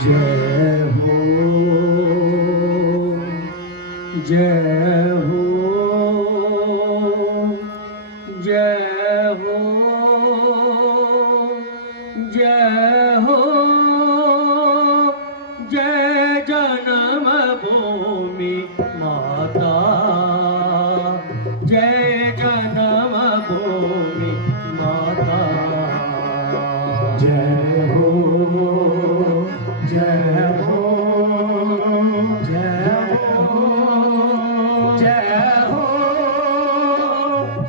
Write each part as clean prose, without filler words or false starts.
जय हो जय हो जय हो जय हो जय जन्म भूमि माता जय जन्म भूमि माता जय हो जय हो जय हो जय हो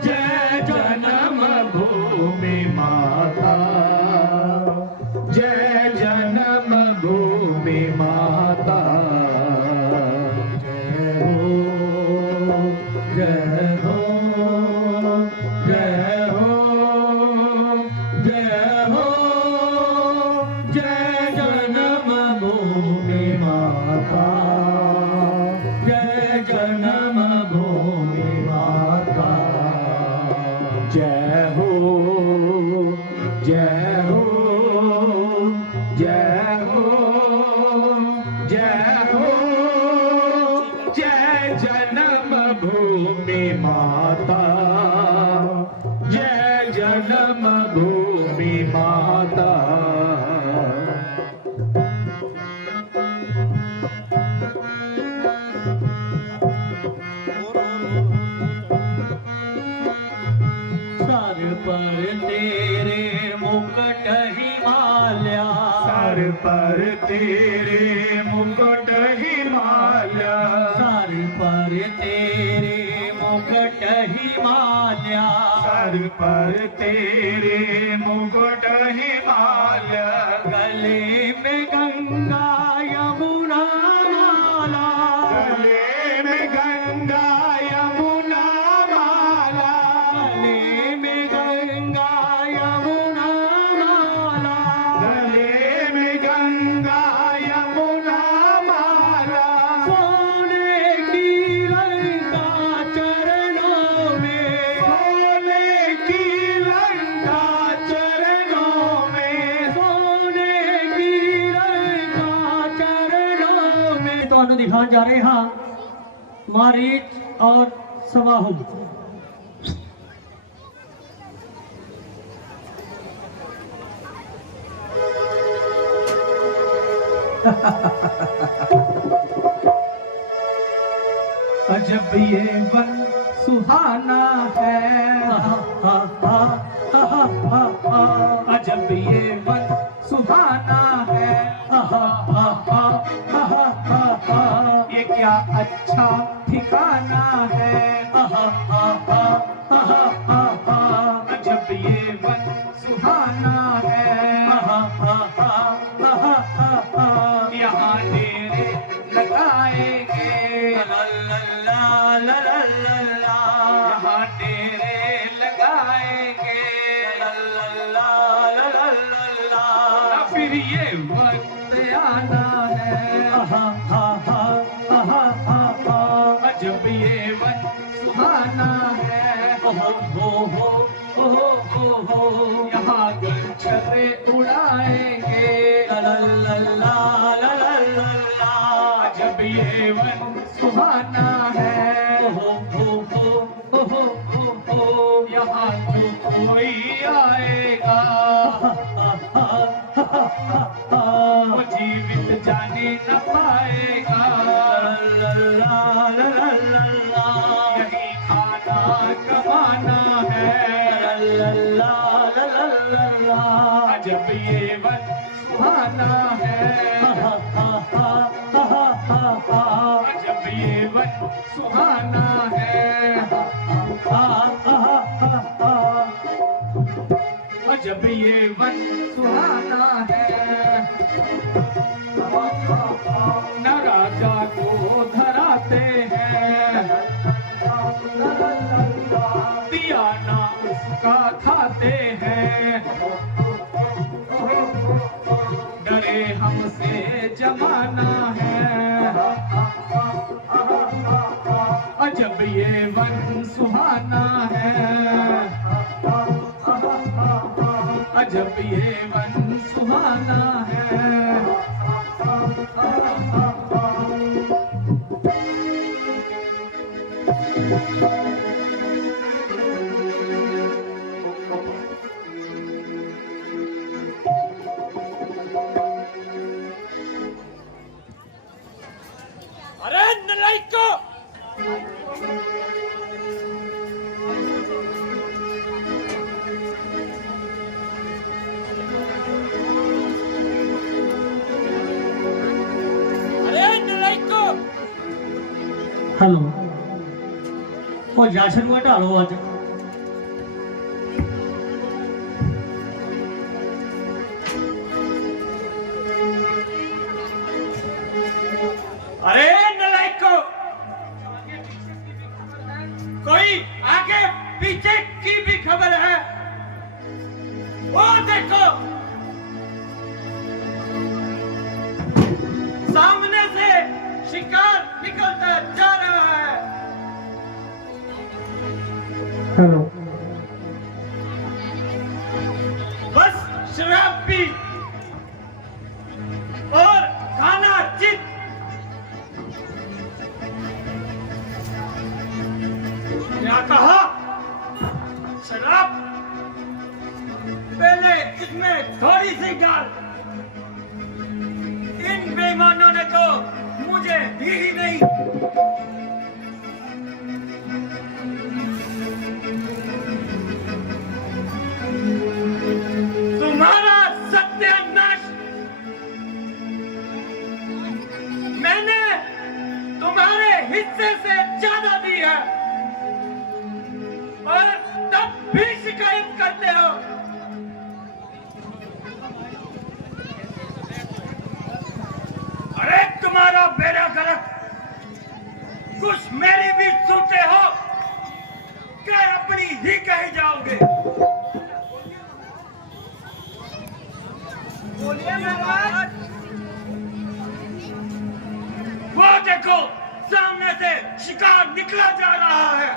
जय जन्म भूमि माता जय जन्म भूमि माता जय हो जय हो जय हो जय हो जय जन्म भूमि माता जय जन्म भूमि माता जय हो जय हो जय हो जय हो जय जन्म भूमि माता जय जन्म भूमि माता सर पर तेरे मुकुट हिमालय सर पर तेरे मुकुट हिमालय सर पर तेरे मुकुट हिमालय सर पर तेरे मुकुट हिमालय गले में गंगा यमुना माला गले में गंगा यमुना माला गले में गंगा यमुना माला गले में गंगा यमुना माला सोने की लंका चरणों में सोने की लंका चरणों में सोने की लंका चरणों में ਤੁਹਾਨੂੰ ਦਿਖਾਉਣ ਜਾ ਰਹੇ ਹਾਂ मारीच और सवाहु अजब ये वन सुहाना है अजब ये वन सुहाना है ये क्या अच्छा ठिकाना है अजब ये वन सुहाना है यहाँ डेरे लगाएंगे यहाँ डेरे लगाएंगे फिर ये वक्त आना है अजब ये वन सुहाना है यहाँ गुलछर्रे उड़ाएंगे अजब ये वन सुहाना है यहाँ जो कोई आएगा वो जीवित जाने न पाएगा यही खाना कमाना है अजब ये वन सुहाना है अजब ये वन सुहाना है अजब ये वन सुहाना है न राजा को धराते हैं दिया ना उसका खाते हैं अजब ये वन सुहाना है। अरे नलायको! अरे नलायको! हेलो ਉਹ ਜਸ਼ਨ ਨੂੰ ਹਟਾ ਲਓ ਅੱਜ अरे नलायको! कोई आगे पीछे की भी खबर है? वो देखो, सामने से शिकार निकलता जा रहा है। हेलो बस शराब पी और खाना चित। क्या कहा? शराब? पहले इसमें थोड़ी सी गाल। इन बेईमानों ने तो मुझे दी ही नहीं। तुम्हारा सत्यानाश मैंने तुम्हारे हिस्से से ज्यादा दी है और तब भी शिकायत करते हो। अरे तुम्हारा बेड़ा गलत। कुछ मेरी भी सुनते हो क्या अपनी ही कही जाओगे? बोलिए महाराज। वो देखो, सामने से शिकार निकला जा रहा है।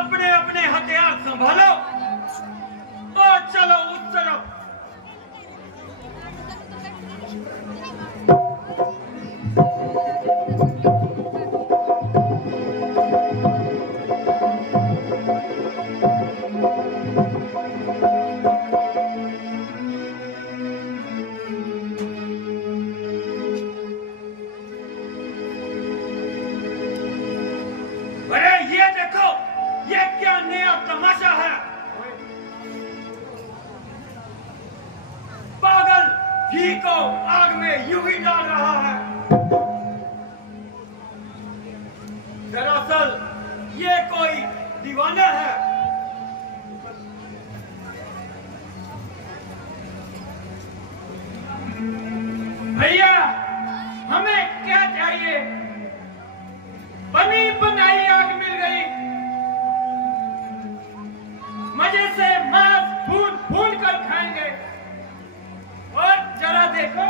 अपने अपने हथियार संभालो और चलो उस तरफ। अरे ये देखो, ये क्या नया तमाशा है? पागल घी को आग में यूं ही डाल रहा है। दरअसल ये कोई दीवाना है। भैया, हमें क्या चाहिए? बनी बनाई आग मिल गई। मजे से मांस भून भून कर खाएंगे। और जरा देखो,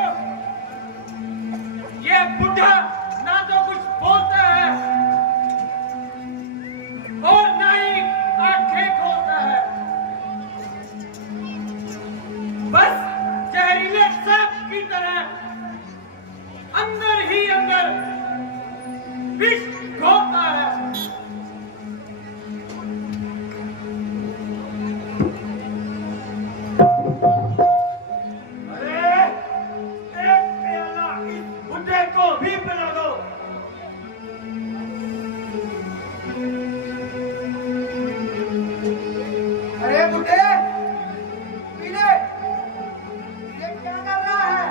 ये बुढ़ा ना तो कुछ बोलता है और ना ही आंखें खोलता है। बस जहरीले सांप की तरह अंदर ही अंदर विष घोलता है। अरे एक प्याला इस बुड्ढे को भी पिला दो। अरे बुड्ढे, पी ले। ये क्या कर रहा है?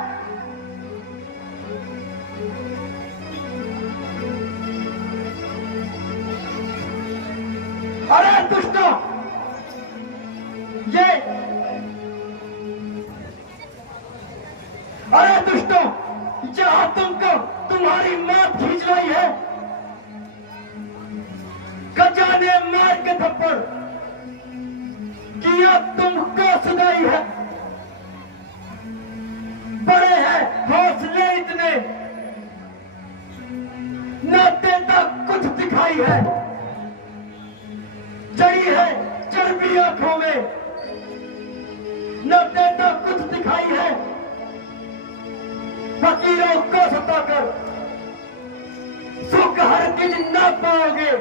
अरे दुष्टों, ये अरे दुष्टों, जहां तुमको तुम्हारी मौत खींच रही है, खजाने मार के थप्पड़ किया तुमको सुनाई है। बड़े हैं हौसले इतने, न देता कुछ दिखाई है। जड़ी है चर्बी आंखों में, न देता कुछ दिखाई है। फकीरों को सताकर सुख हरगिज न पाओगे।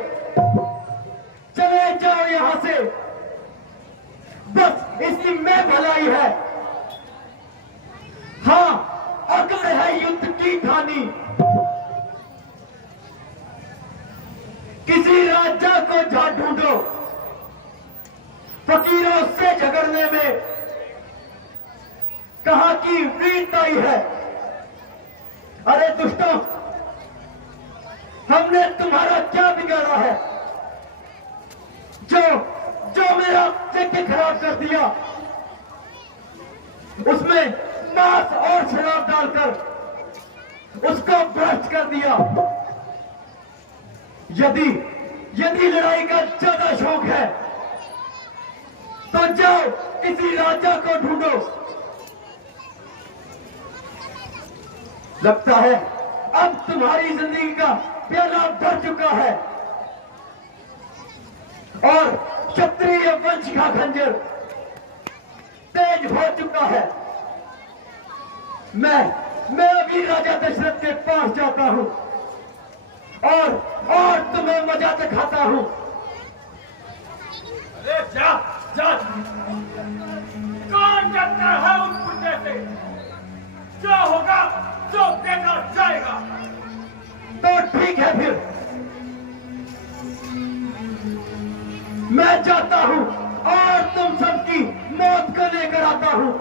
चले जाओ यहां से, बस इसी में भलाई है। हाँ, अकड़ है युद्ध की ठानी। किसी राजा को जा ढूंढो फकीरों से झगड़ने में कहां की वीरताई है। अरे दुष्टों, हमने तुम्हारा क्या बिगाड़ा है जो मेरा यज्ञ खराब कर दिया। उसमें मांस और शराब डालकर उसको भ्रष्ट कर दिया। यदि लड़ाई का ज्यादा शौक है तो जाओ किसी राजा को ढूंढो। लगता है अब तुम्हारी जिंदगी का प्याला भर चुका है और क्षत्रिय वंश का खंजर तेज हो चुका है। मैं अभी राजा दशरथ के पास जाता हूं और तुम्हें मजा दिखाता हूं। अरे जा जा, कौन डरता है उस कुत्ते से? जो होगा जो देखा जाएगा। तो ठीक है, फिर मैं जाता हूं और तुम सबकी मौत को लेकर आता हूं।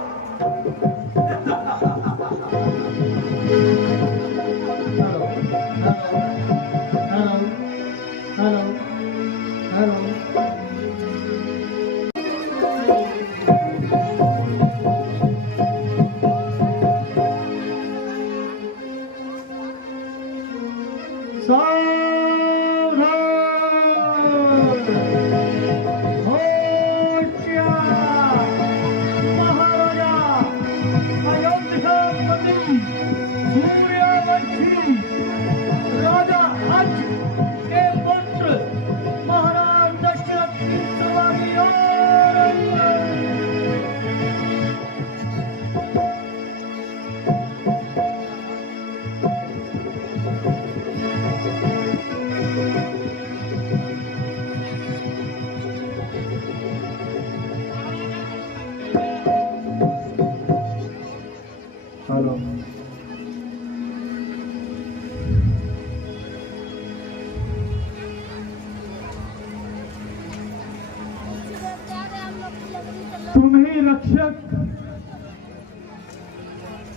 तुम्ही रक्षक,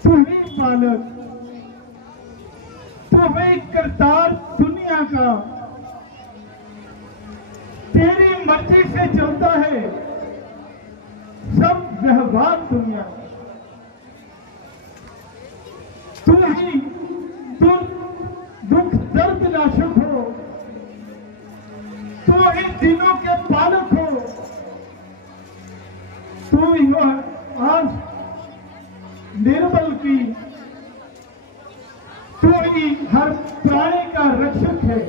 तुम्ही पालक, तुम्ही करतार दुनिया का। तेरी मर्जी से चलता है सब व्यवहार दुनिया का। तू ही दुख दर्द नाशक हो, तू ही दिनों के पालक हो, तू ही आज निर्बल की, तू ही हर प्राणी का रक्षक है।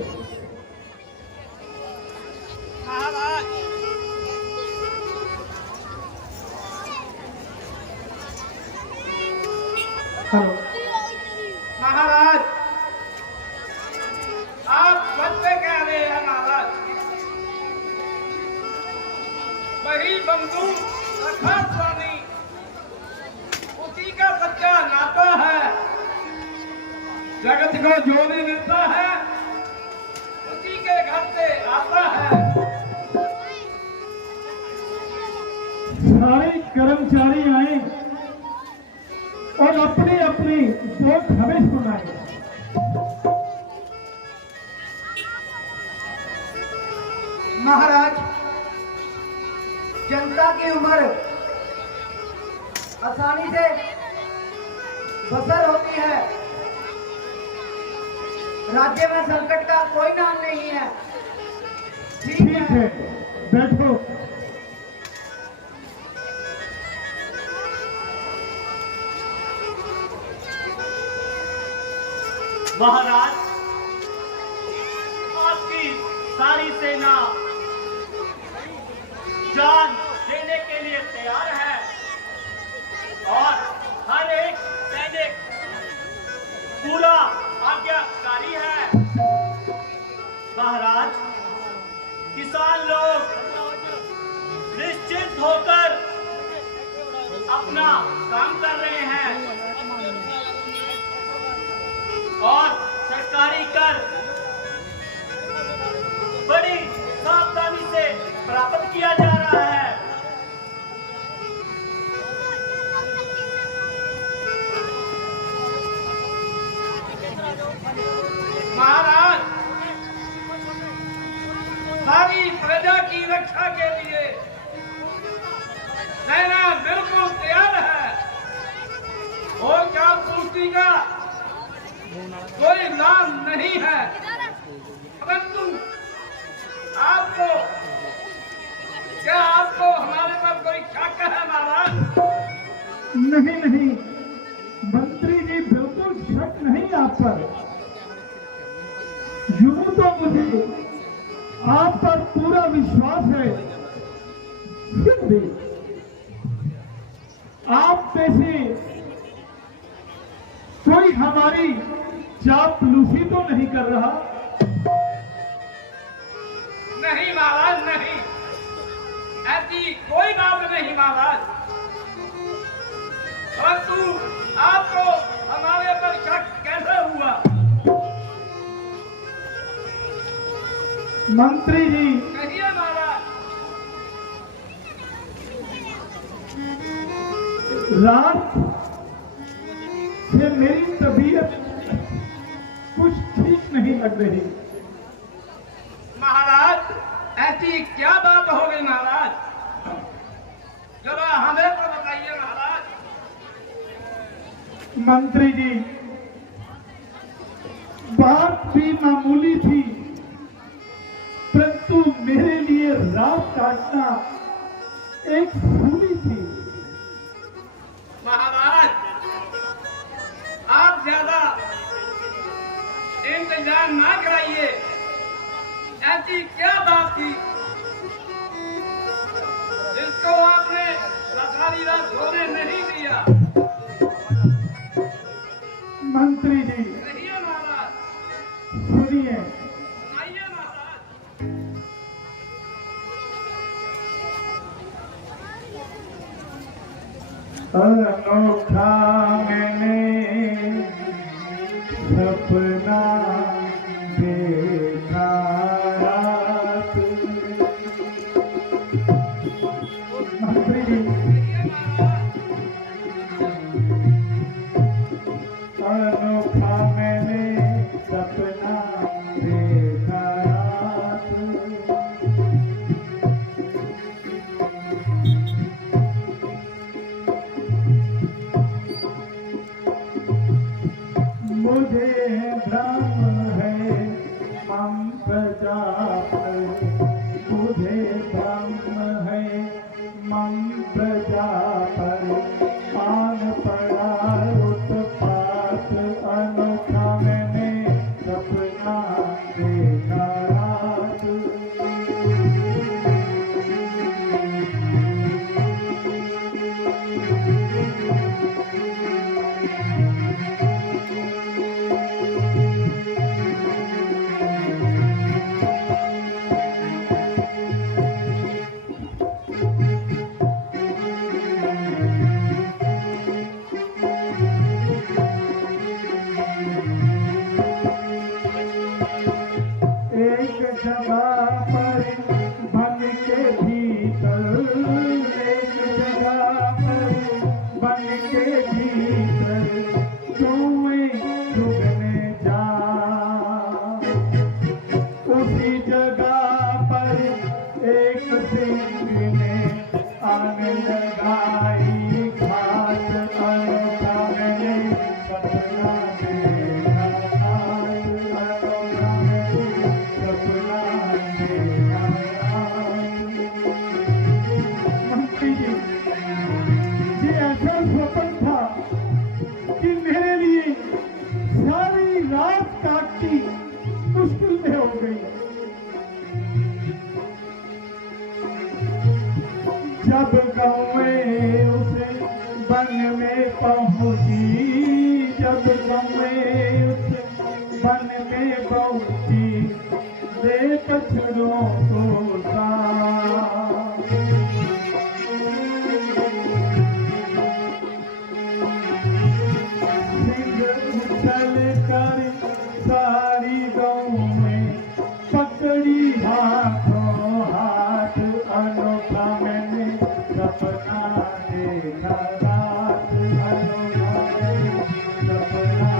हेलो महाराज, आप मत पे कह रहे हैं महाराज। वही बंधु रखा स्वामी, उसी का सच्चा नाता है। जगत को जो भी मिलता है उसी के घर से आता है। सारे कर्मचारी आए और अपनी अपनी वोट हमें सुनाए। महाराज, जनता की उम्र आसानी से बसर होती है। राज्य में संकट का कोई नाम नहीं है। ठीक है, बैठो। महाराज, आपकी सारी सेना जान देने के लिए तैयार है। अपना काम कर रहे हैं और सरकारी कर बड़ी सावधानी से प्राप्त किया जा रहा है। महाराज, सारी प्रजा की रक्षा के लिए सेना बिल्कुल तैयार है और जासूसी का कोई नाम नहीं है, परंतु आपको हमारे पर कोई शक है महाराज? नहीं नहीं मंत्री जी, बिल्कुल शक नहीं आप पर। यूं तो मुझे आप पर पूरा विश्वास है, फिर भी आप में से कोई हमारी चापलूसी तो नहीं कर रहा? नहीं महाराज, नहीं, ऐसी कोई बात नहीं महाराज, परंतु आपको हमारे पर शक कैसे हुआ? मंत्री जी, कहिए महाराज। रात से मेरी तबीयत कुछ ठीक नहीं लग रही। महाराज, ऐसी क्या बात हो गई महाराज? जरा हमें तो बताइए महाराज। मंत्री जी, बात भी मामूली थी, परंतु मेरे लिए रात काटना एक भूली थी। महाराज, आप ज्यादा इंतजार ना कराइए। ऐसी क्या बात थी जिसको आपने सारी रात सोने नहीं दिया? मंत्री जी, कहिए महाराज, सुनिए। सुनाइए महाराज। अनोखा मैंने सपना देखा रात। मंत्री जी, अनोखा मैंने सपना देखा रात। मुझे भ्रम है हम प्रजा पर, मुझे भ्रम है मम प्रजा पर, आन पड़ा उत्पात। अनोखा मैंने सपना देखा रात। एक जगह पर बन के भीतर, एक जगह पर बन के भीतर, धुएं चुगने जा। उसी जगह पर एक सिंह ने आग लगाई घात। अनोखा मैंने सपना देखा रात। अनोखा मैंने सपना देखा रात। मंत्री जी, ये ऐसा स्वप्न था कि मेरे लिए सारी रात काटनी मुश्किल में हो गई। जब गाँव में उसे बन में पहुंची, जब गाँव में उसे बन में पहुंची, दे पछड़ों को साथ। रात सपना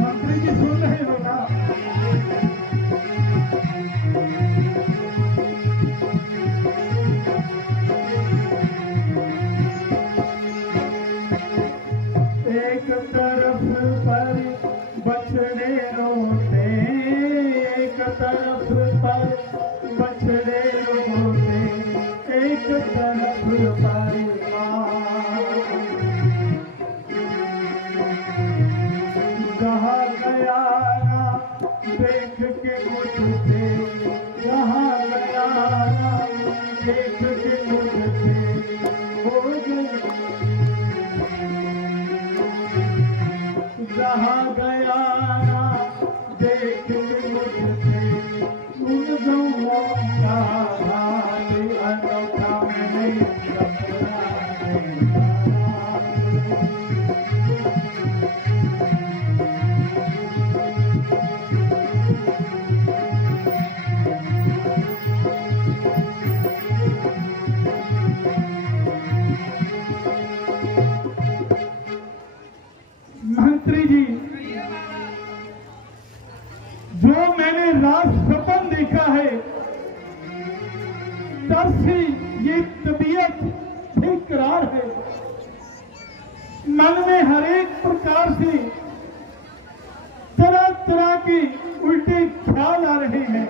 मंत्री जी सुन रहे हो ना? एक तरफ पर बछड़े रोते, एक तरफ पर बछड़े रोते, एक तरफ पर माँ। जहाँ गया ना देख के मुझसे, जहाँ गया ना देख के मुझसे हो गई। जहाँ गया ना देख के मुझसे उन गौओं का हाल अनोखा नहीं सपना मंत्री जी, जो मैंने रात सपन देखा है, तब से ये तबीयत बेकरार है। मन में हर एक प्रकार से तरह तरह के उल्टे ख्याल आ रहे हैं।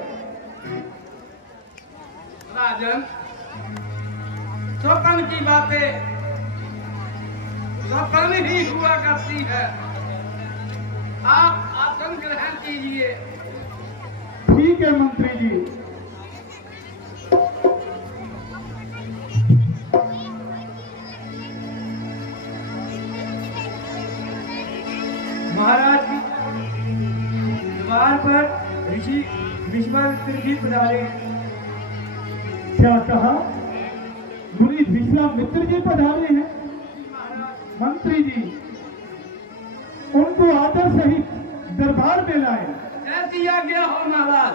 राजन, स्वप्न की बातें स्वप्न ही हुआ करती है। आप आसन ग्रहण कीजिए। ठीक है मंत्री जी। महाराज द्वार पर ऋषि विश्वामित्र जी पधारे। क्या कहा? मुनि विश्वामित्र जी पधारे हैं? मंत्री जी, उनको आदर सहित दरबार में लाए। ऐसी आज्ञा हो महाराज।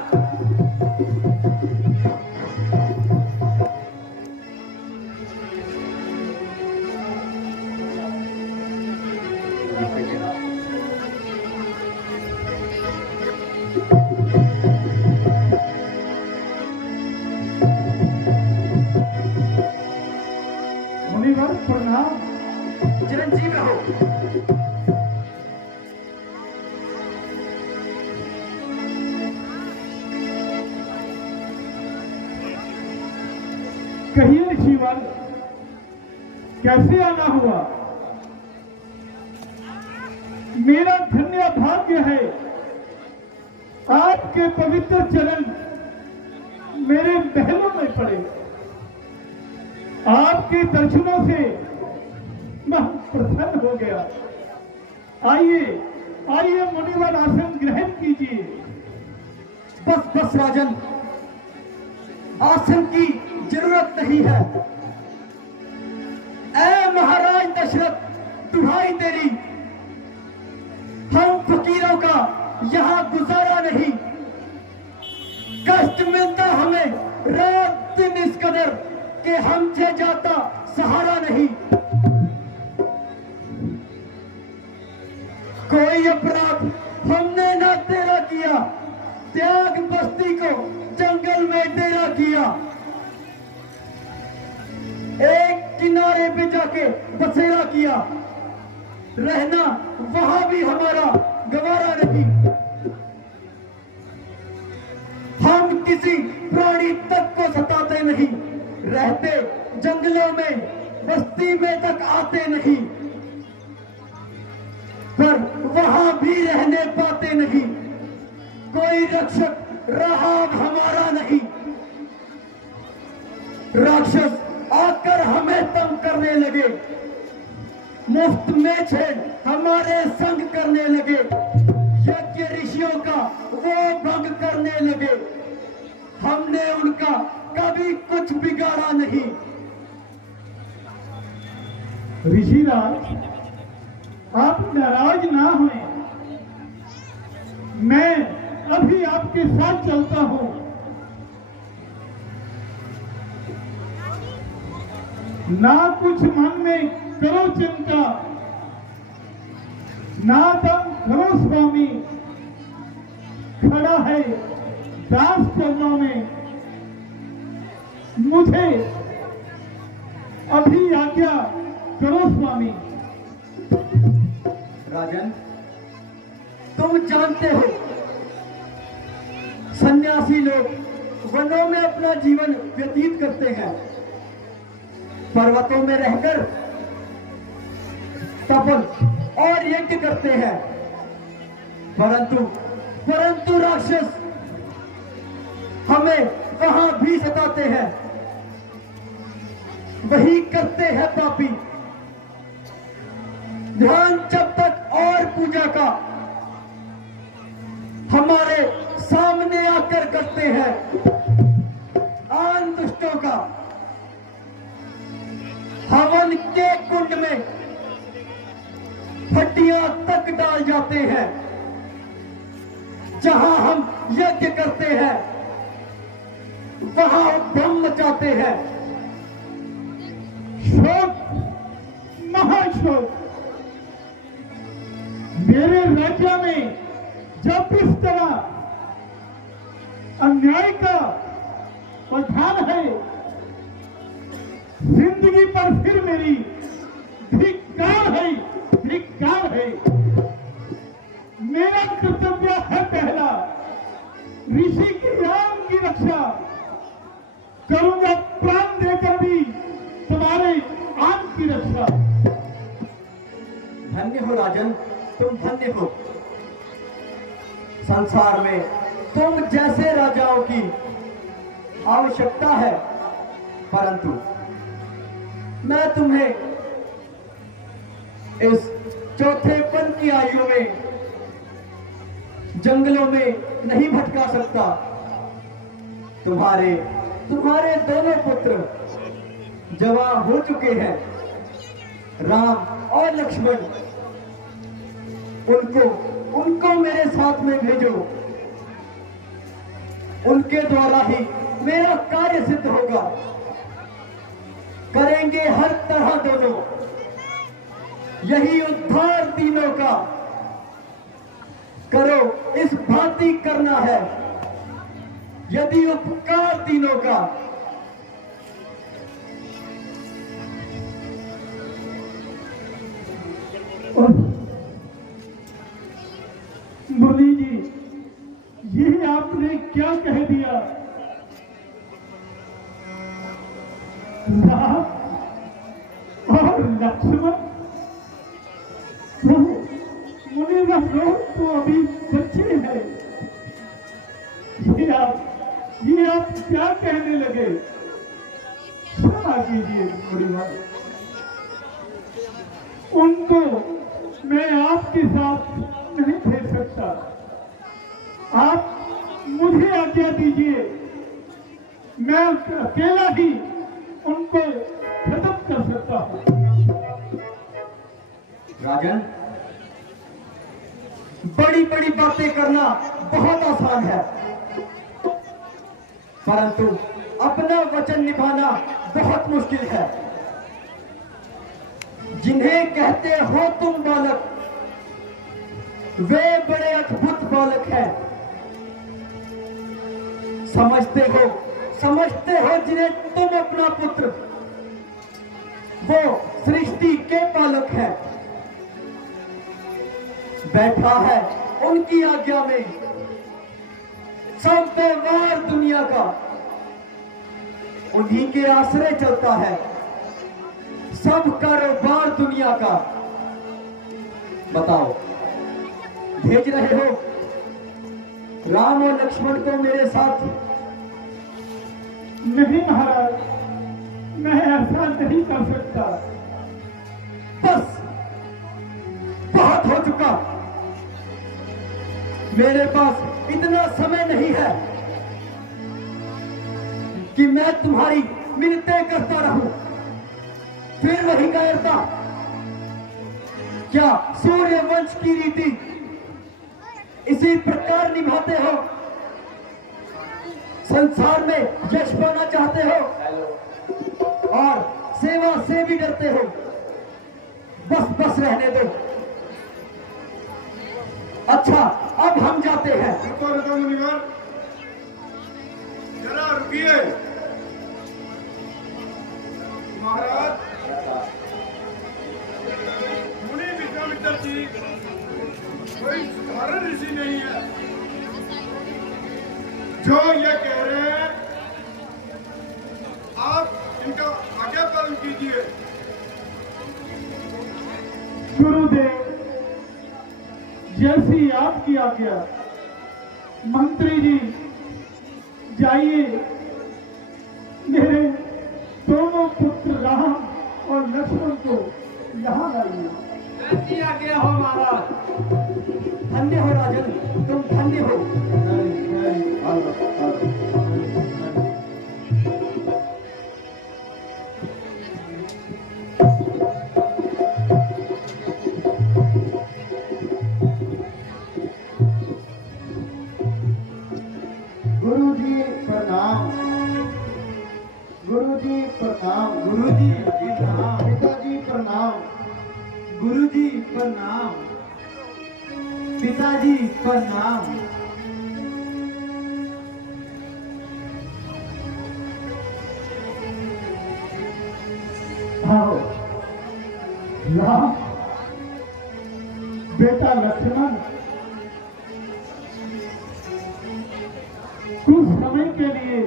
मुनिवर प्रणाम। चिरंजीव हो। कहिए ऋषिवर, कैसे आना हुआ? मेरा धन्य भाग्य है, आपके पवित्र चरण मेरे महलों में पड़े। आपके दर्शनों से मैं प्रसन्न हो गया। आइए आइए मुनिवर, आसन ग्रहण कीजिए। बस बस राजन, आसन की जरूरत नहीं है। ऐ महाराज दशरथ, दुहाई तेरी, हम फकीरों का यहाँ गुजारा नहीं। कष्ट मिलता हमें रात दिन इस कदर कि हमसे जाता सहारा नहीं। कोई अपराध हमने ना तेरा किया, त्याग बस्ती को जंगल में डेरा किया। एक किनारे पे जाके बसेरा किया, रहना वहां भी हमारा गवारा नहीं। हम किसी प्राणी तक को सताते नहीं, रहते जंगलों में बस्ती में तक आते नहीं, पर वहां भी रहने पाते नहीं। कोई रक्षक रहाब हमारा नहीं। राक्षस आकर हमें तंग करने लगे, मुफ्त में छेड़ हमारे संग करने लगे, यज्ञ ऋषियों का वो भंग करने लगे। हमने उनका कभी कुछ बिगाड़ा नहीं। ऋषिराज, आप नाराज ना हुए। मैं अभी आपके साथ चलता हूं। ना कुछ मन में करो चिंता, ना दम करो स्वामी, खड़ा है दास चरणों में, मुझे अभी आज्ञा करो स्वामी। राजन, तुम जानते हो सन्यासी लोग वनों में अपना जीवन व्यतीत करते हैं, पर्वतों में रहकर तपन और यज्ञ करते हैं, परंतु राक्षस हमें वहां भी सताते हैं, वही करते हैं पापी। ध्यान जब तक और पूजा का हमारे सामने आकर करते हैं, आन दुष्टों का हवन के कुंड में फटियां तक डाल जाते हैं, जहां हम यज्ञ करते हैं वहां भ्रम मचाते हैं। शोक, महाशोक, मेरे राज्य में जब इस तरह अन्याय का प्रधान है, जिंदगी पर फिर मेरी धिक्कार है, धिक्कार है। मेरा कर्तव्य है पहला ऋषि की राम की रक्षा, करूंगा प्राण देकर भी तुम्हारे आन की रक्षा। धन्य हो राजन, तुम धन्य हो। संसार में तुम जैसे राजाओं की आवश्यकता है, परंतु मैं तुम्हें इस चौथेपन की आयु में जंगलों में नहीं भटका सकता। तुम्हारे दोनों पुत्र जवान हो चुके हैं, राम और लक्ष्मण, उनको मेरे साथ में भेजो, उनके द्वारा ही मेरा कार्य सिद्ध होगा। करेंगे हर तरह दोनों, यही उद्धार तीनों का। करो इस भांति करना है यदि उपकार तीनों का। मुनि जी, ये आपने क्या कह दिया? राम और लक्ष्मण, मुनि राम तो अभी बच्चे हैं। ये आप क्या कहने लगे? क्षमा कीजिए मुनिवर, उनको मैं आपके साथ नहीं भेज सकता। आप मुझे आज्ञा दीजिए, मैं अकेला ही उनको खत्म कर सकता हूं। राजन, बड़ी बड़ी बातें करना बहुत आसान है, परंतु अपना वचन निभाना बहुत मुश्किल है। जिन्हें कहते हो तुम बालक, वे बड़े अद्भुत बालक हैं। समझते हो जिन्हें तुम अपना पुत्र, वो सृष्टि के पालक है। बैठा है उनकी आज्ञा में सब व्यवहार दुनिया का, उन्हीं के आश्रय चलता है सब कारोबार दुनिया का। बताओ, भेज रहे हो राम और लक्ष्मण को मेरे साथ? नहीं महाराज, मैं ऐसा नहीं कर सकता। बस बहुत हो चुका, मेरे पास इतना समय नहीं है कि मैं तुम्हारी मिन्नतें करता रहूं, फिर वही कायरता। क्या सूर्य वंश की रीति इसी प्रकार निभाते हो? संसार में यश पाना चाहते हो और सेवा से भी डरते हो। बस बस रहने दो। अच्छा, अब हम जाते हैं। रुको मुनिवर, जरा रुकिए। महाराज, मुनि विश्वामित्र जी कोई साधारण ऋषि नहीं है जो ये कह रहे हैं। आप इनका आज्ञा पालन कीजिए। गुरुदेव, जैसी आपकी आज्ञा। मंत्री जी, जाइए, मेरे दोनों पुत्र राम और लक्ष्मण को यहाँ लाइए। जैसी आज्ञा हो महाराज। धन्य हो राजन, तुम धन्य हो। गुरुजी प्रणाम। गुरुजी प्रणाम। गुरुजी प्रणाम। पिताजी प्रणाम। गुरुजी प्रणाम। पिताजी प्रणाम। आओ राम, बेटा लक्ष्मण, कुछ समय के लिए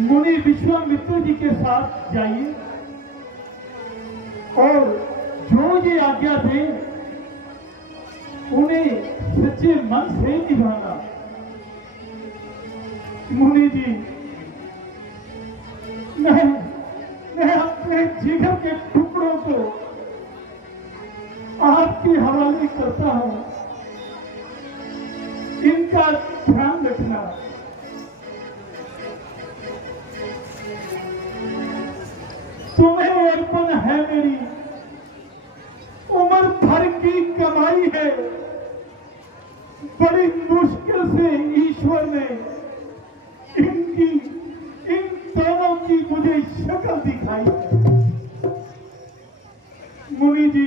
मुनि विश्वामित्र जी के साथ जाइए और जो ये आज्ञा दे उन्हें सच्चे मन से निभाना। मुनि जी, मैं अपने जिगर के टुकड़ों को आपके हवाले करता हूं। इनका ध्यान रखना। तुम्हें अर्पण है मेरी उम्र भर की कमाई है। बड़ी मुश्किल से ईश्वर ने इन दोनों की मुझे शक्ल दिखाई है। मुनि जी,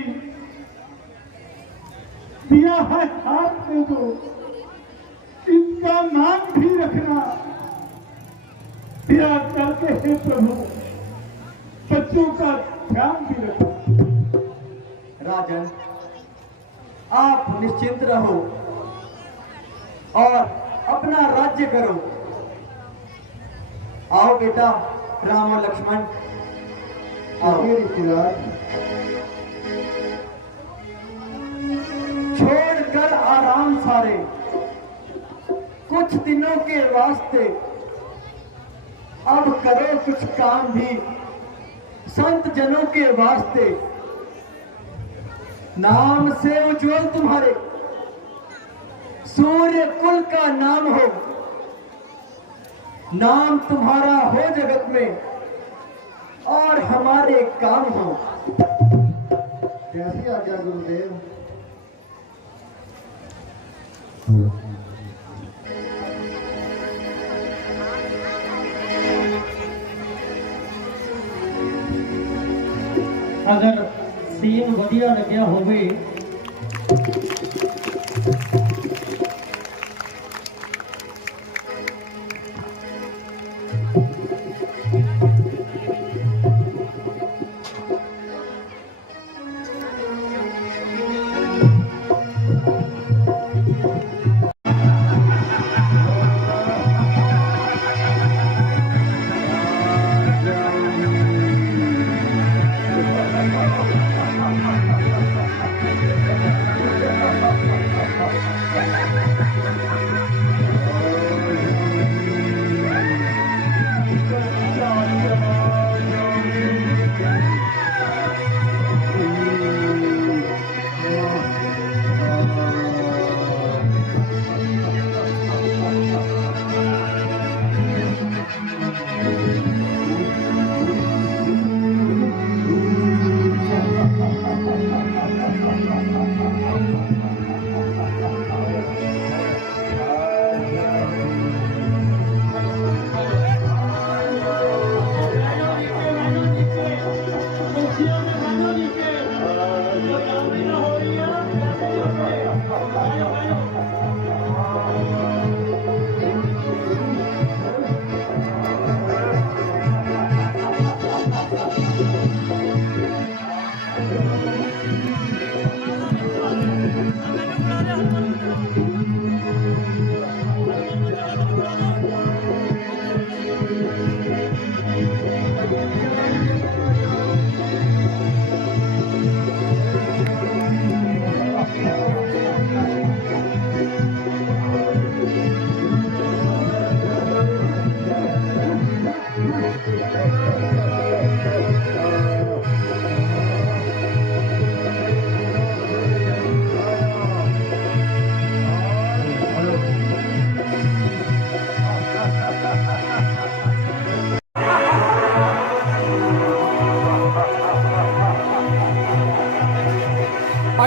दिया है हाथ में तो इनका नाम भी रखना। दया करके हे प्रभु, बच्चों का ध्यान भी रखो। राजन, आप निश्चिंत रहो और अपना राज्य करो। आओ बेटा राम और लक्ष्मण, आओ। छोड़कर आराम सारे कुछ दिनों के वास्ते, अब करो कुछ काम भी संत जनों के वास्ते। नाम से उज्ज्वल तुम्हारे सूर्य कुल का नाम हो। नाम तुम्हारा हो जगत में और हमारे काम हो। कैसी आज्ञा गुरुदेव। अगर सीन वधिया लग्या होवे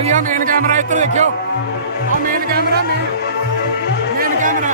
भाजी आ मेन कैमरा इधर देखियो आ मेन कैमरा मेन कैमरा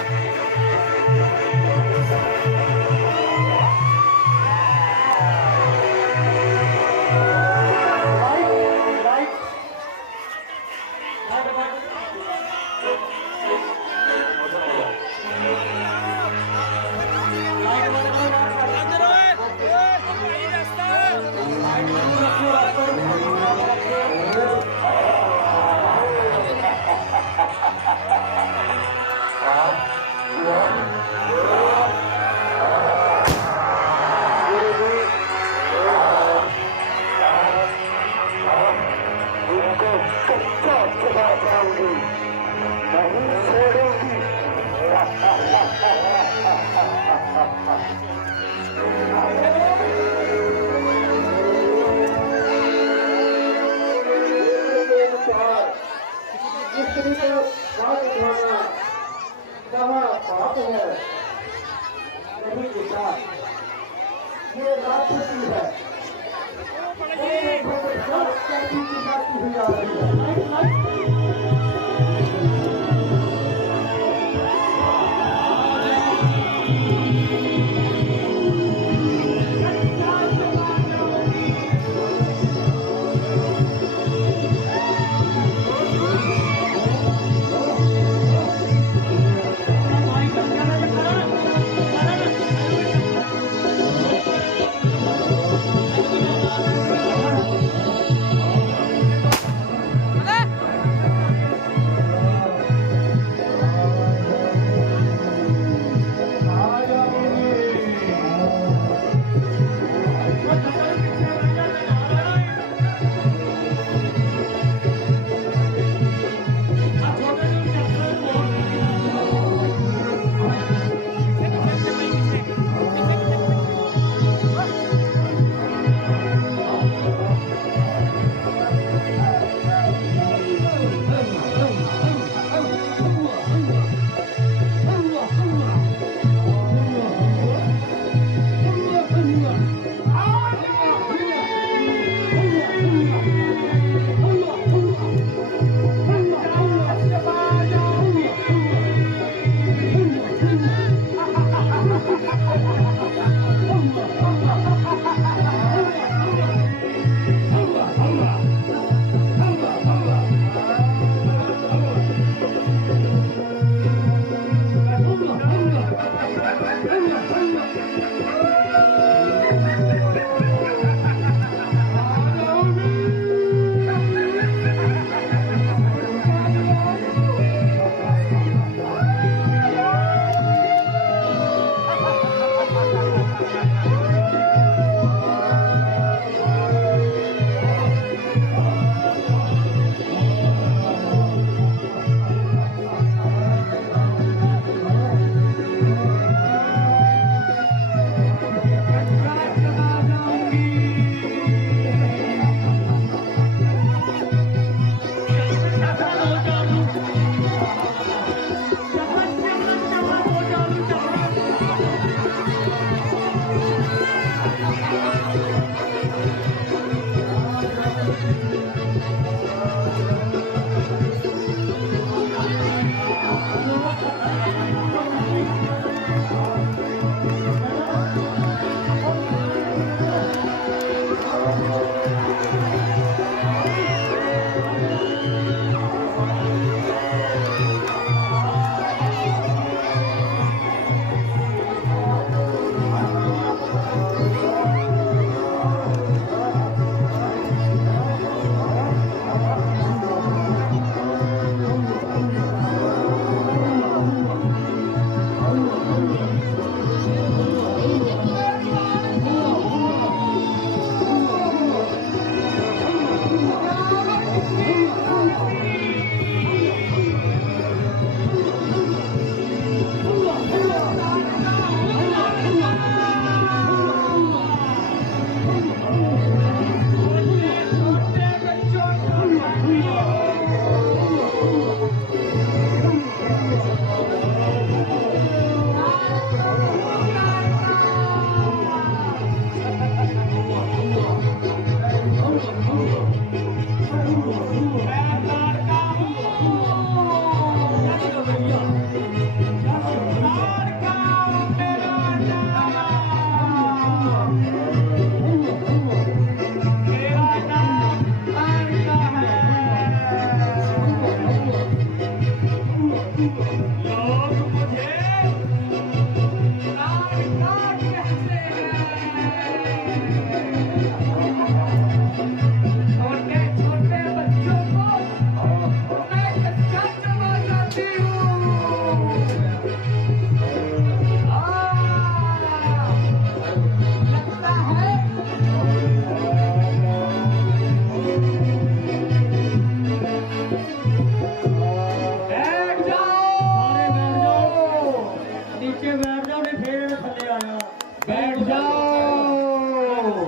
बैठ जाओ,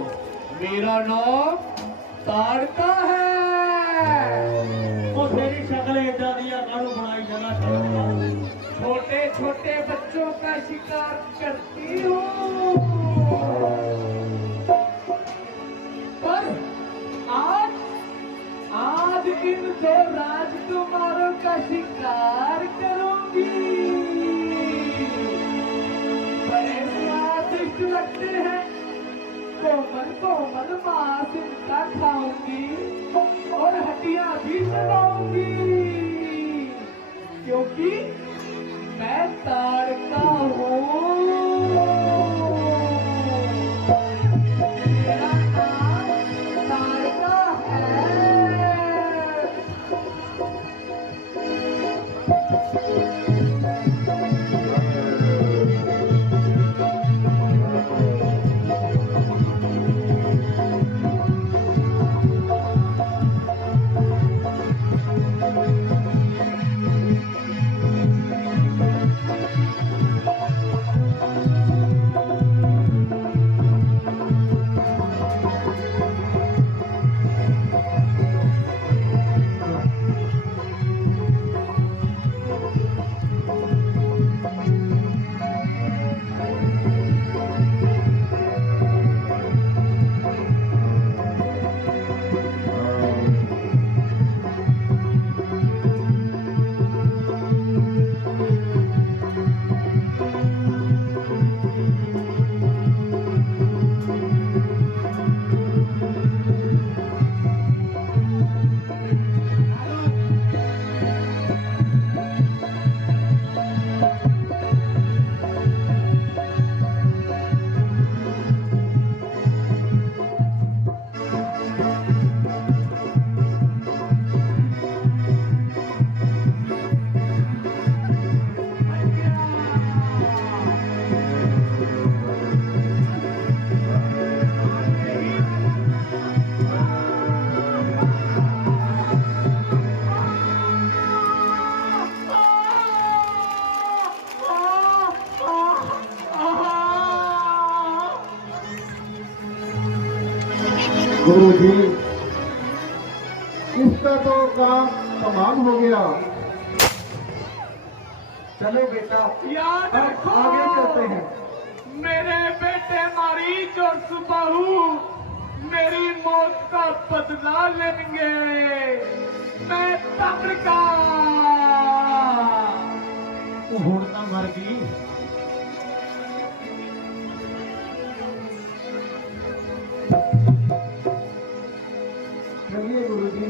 मेरा नाम ताड़का है। वो तेरी शक्ल इतना दिया कानू बनाई जगह छोटे छोटे बच्चों का शिकार करती हूँ, पर आज इन दो राजकुमारों का शिकार करूंगी। बड़े स्वादिष्ट लगते हैं, कोमल कोमल मांस इनका खाऊंगी और हड्डियां भी चलाऊंगी, क्योंकि मैं ताड़का हूँ। मेरा नाम ताड़का है। गुरु जी, इसका तो काम तमाम हो गया। चलो बेटा, याद अब रखो, आगे चलते हैं। मेरे बेटे मरीज और सुबाहू मेरी मौत का बदला लेंगे। मैं ताड़का हुण तां मर गई। चलिए गुरु जी।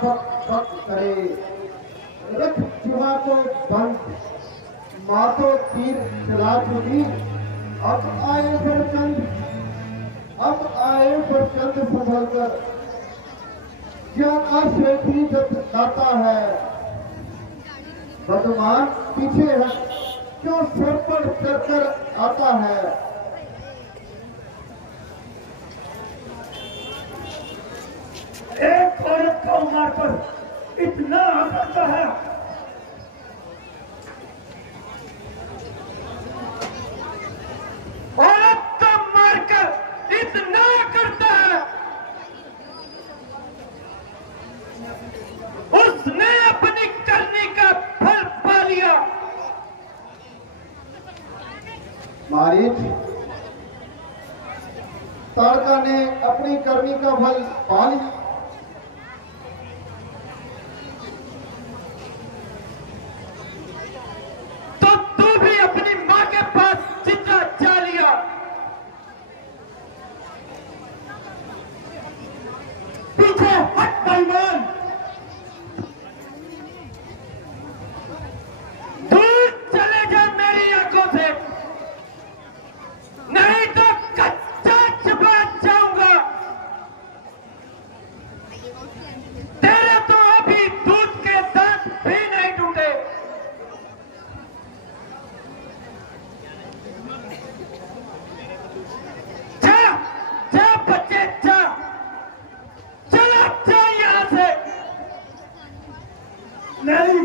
फक फक करे, रख जुआ को बंद, मातो तीर चला चुकी। अब आए बरकंद, अब आए बरकंद संभल कर, क्या आश्रय की जब गाता है। बदमान पीछे है, क्यों सर पर चढ़कर आता है। एक औरत को मारकर इतना करता है। औरत को मारकर इतना करता है। उसने अपनी करनी का फल पा लिया। मारीच, तारका ने अपनी करनी का फल पा लिया। तो तू भी अपनी मां के पास चिता जा लिया। पीछे हट बेईमान, दूर चले जा मेरी आंखों से, नहीं तो कच्चा चबा जाऊंगा। तेरे तो अभी दूध के दांत भी नहीं टूटे। जा जा बच्चे जा, चला जा यहां से। नहीं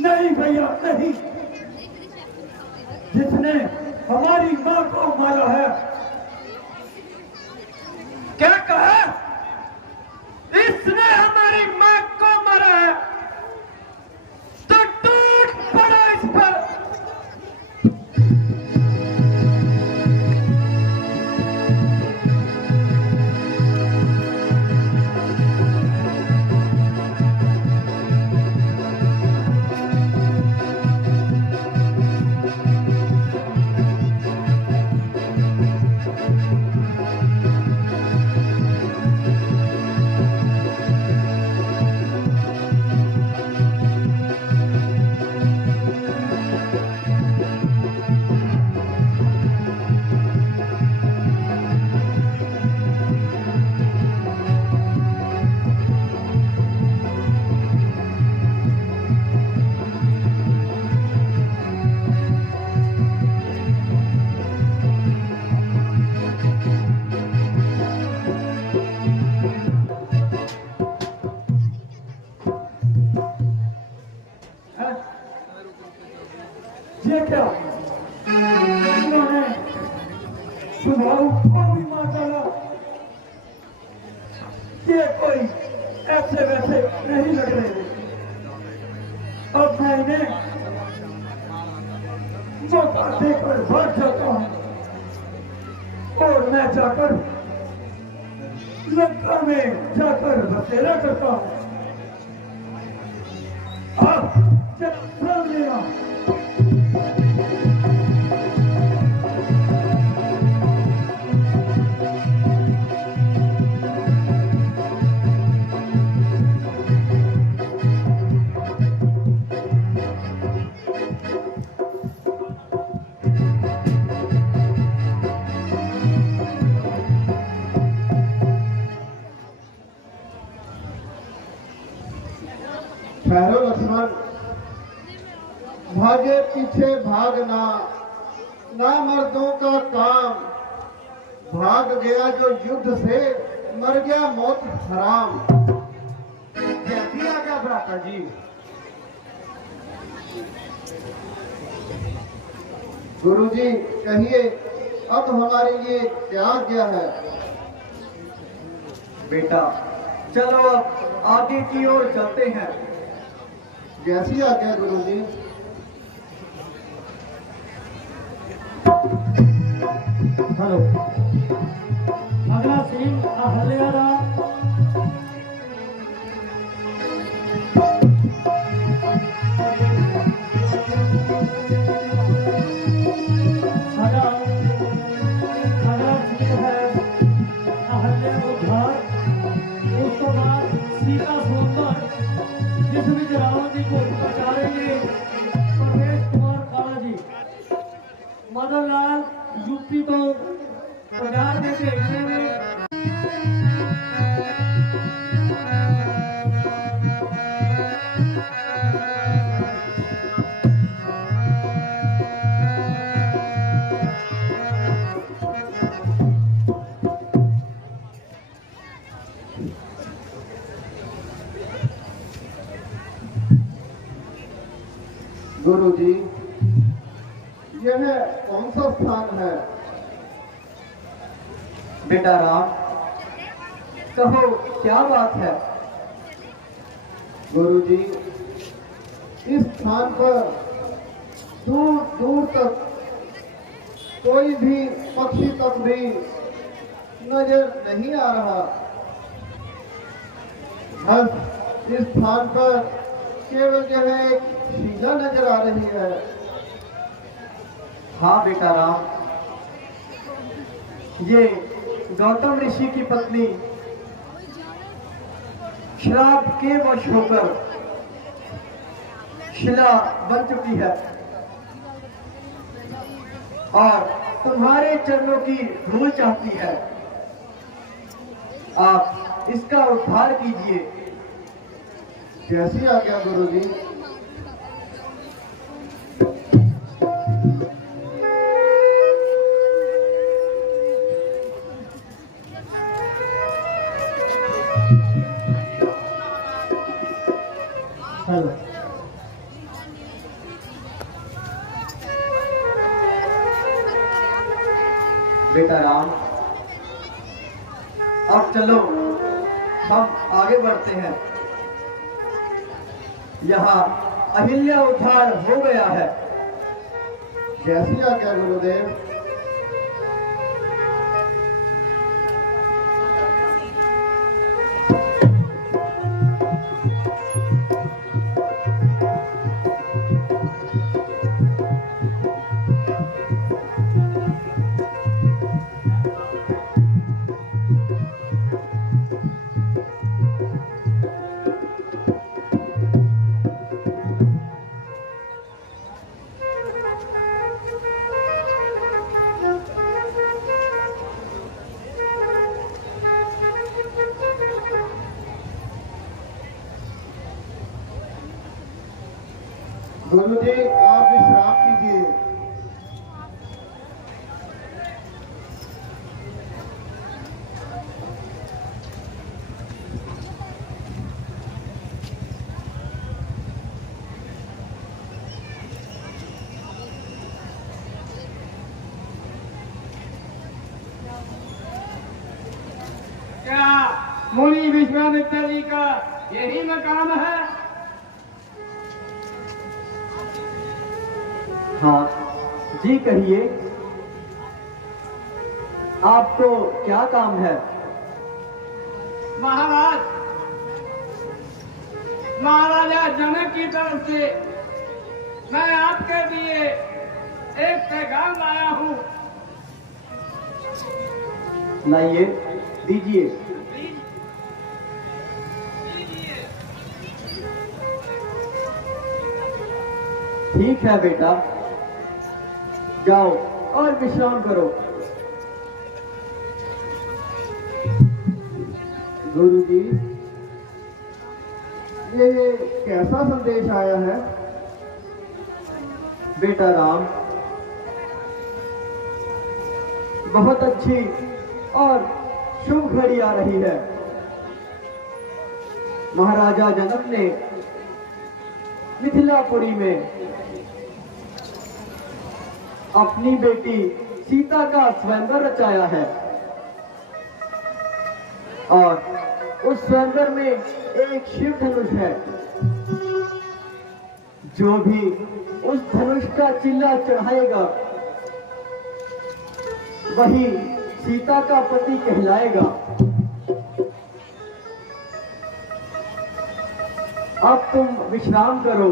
नहीं भैया नहीं, जिसने हमारी मां को मारा है। क्या कहा? इसने हमारी मां को मारा है तो टूट पड़ा इस पर। ये क्या, इन्होंने सुधारू को भी मार डाला। ये कोई ऐसे वैसे नहीं लग रहे। अब मैं इन्हें मौका देकर भाग जाता हूं और मैं जाकर लंका में जाकर बसेरा करता हूं। अब जब सुन लेना, ठहरो लक्ष्मण, भागे पीछे भागना ना मर्दों का काम। भाग गया जो युद्ध से, मर गया मौत हराम। कैसी आ गया भ्राता जी? गुरुजी कहिए, अब हमारे लिए क्या आज्ञा है? बेटा चलो अब आगे की ओर चलते हैं। जैसी आज्ञा गुरुजी। हेलो, अगला सीन अहल्यारा। अगला सीन है अहल्या उद्धार। उसके बाद मदन लाल यूपी को पंजाब में भेजने में गुरु जी, यह कौन सा स्थान है? बेटा राम, कहो क्या बात है? गुरु जी, इस स्थान पर दूर दूर तक कोई भी पक्षी तक भी नजर नहीं आ रहा। बस इस स्थान पर केवल जो है एक शीला नजर आ रही है। हाँ बेटा राम, ये गौतम ऋषि की पत्नी शराब के वश होकर शिला बन चुकी है और तुम्हारे चरणों की धूल चाहती है। आप इसका उद्धार कीजिए। जैसी आज्ञा गुरु जी। हेलो बेटा राम, अब चलो हम आगे बढ़ते हैं। यहाँ अहिल्या उद्धार हो गया है। जैसी आज्ञा गुरुदेव। गुरु जी, आप विश्राम कीजिए। क्या मुनि विश्वामित्र जी का यही मकाम है? हाँ जी, कहिए आपको क्या काम है? महाराज, महाराजा जनक की तरफ से मैं आपके लिए एक पैगाम लाया हूँ। लाइए, दीजिए। ठीक है बेटा, जाओ और विश्राम करो। गुरु जी, ये कैसा संदेश आया है? बेटा राम, बहुत अच्छी और शुभ घड़ी आ रही है। महाराजा जनक ने मिथिलापुरी में अपनी बेटी सीता का स्वयंवर रचाया है और उस स्वयंवर में एक शिव धनुष है। जो भी उस धनुष का चिल्ला चढ़ाएगा वही सीता का पति कहलाएगा। अब तुम विश्राम करो,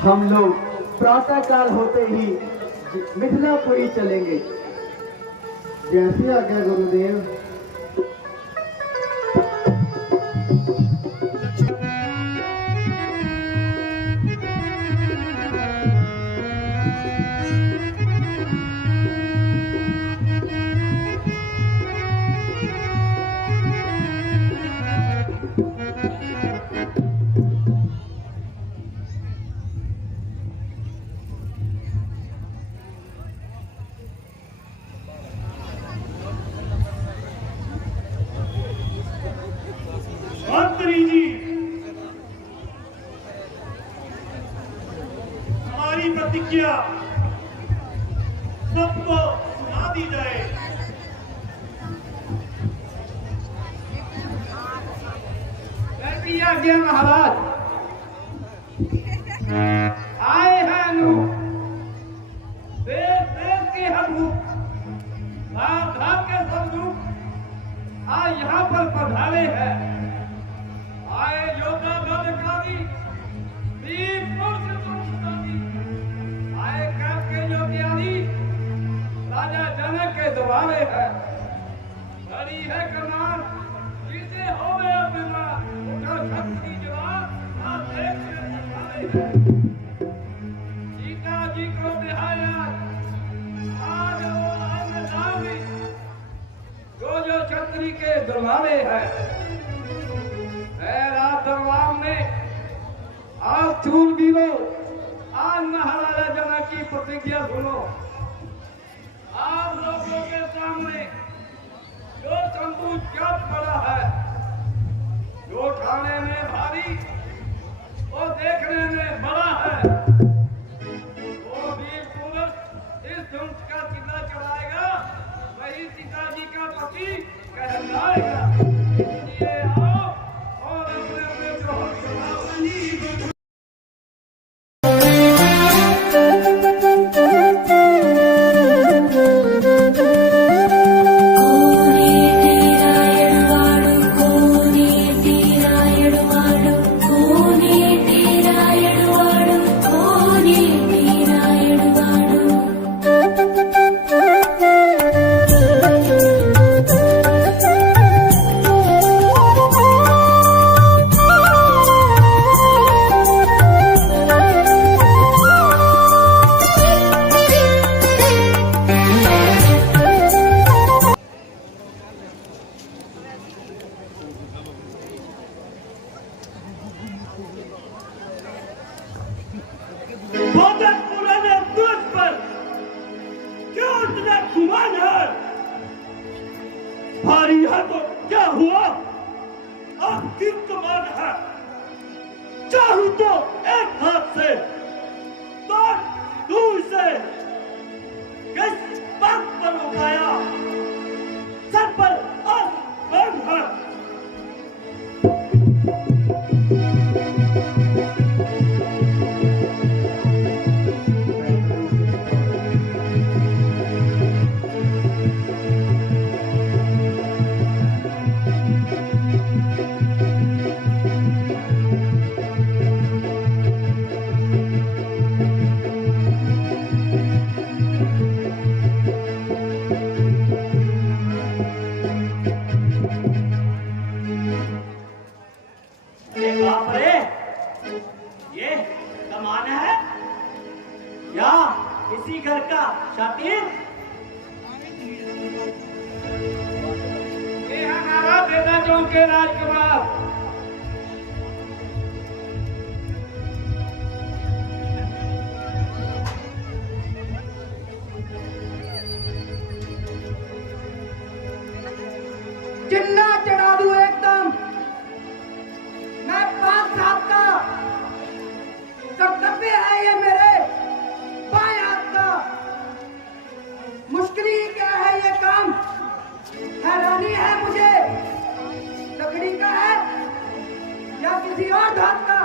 हम लोग प्रातः काल होते ही मिथिलापुरी चलेंगे। जैसी आज्ञा गुरुदेव। प्रतिज्ञा सबको सुना दी जाए। ऐसी आज्ञा महाराज। आए हैं अनु देश देश के हम भारत भारत के सब लोग आज यहाँ पर पधारे हैं। आए योद्धा अधिकारी वीर पुरुष आए कैब के योग्यानी राजा जनक के दरबारे हैं। बड़ी है कमान जिसे हो गया बिना उठा शक्ति जवान आप देख सीता जी को दिखाया आज वो अन्नदान जो छत्री के दरबारे है। रात दरबार में आज शूरवीरों आज महाराजा जनक की प्रतिज्ञा सुनो। आप लोगों के सामने जो शंभू चाप पड़ा है, जो खाने में भारी और देखने में बड़ा है, वो वीर पुरुष इस धुंस का चिल्ला चढ़ाएगा, वही सीता जी का पति कहलाएगा। इसलिए आओ और अपने अपने जोहर चढ़ाओ। भारी है तो क्या हुआ? आखिर कमान है, चाहूं तो एक हाथ से तो दूर से किस बात पर उठाया सर पर आसमान है। बाप रे, ये कमान है या किसी घर का शातिर? ये हमारा बेटा चौक के राजकुमार चिन्ना चढ़ा दूं एकदम। मैं 5 साल का कर्तव्य है ये मेरे बाएं हाथ का। मुश्किल ही क्या है ये काम, हैरानी है मुझे लकड़ी का है या किसी और धात का।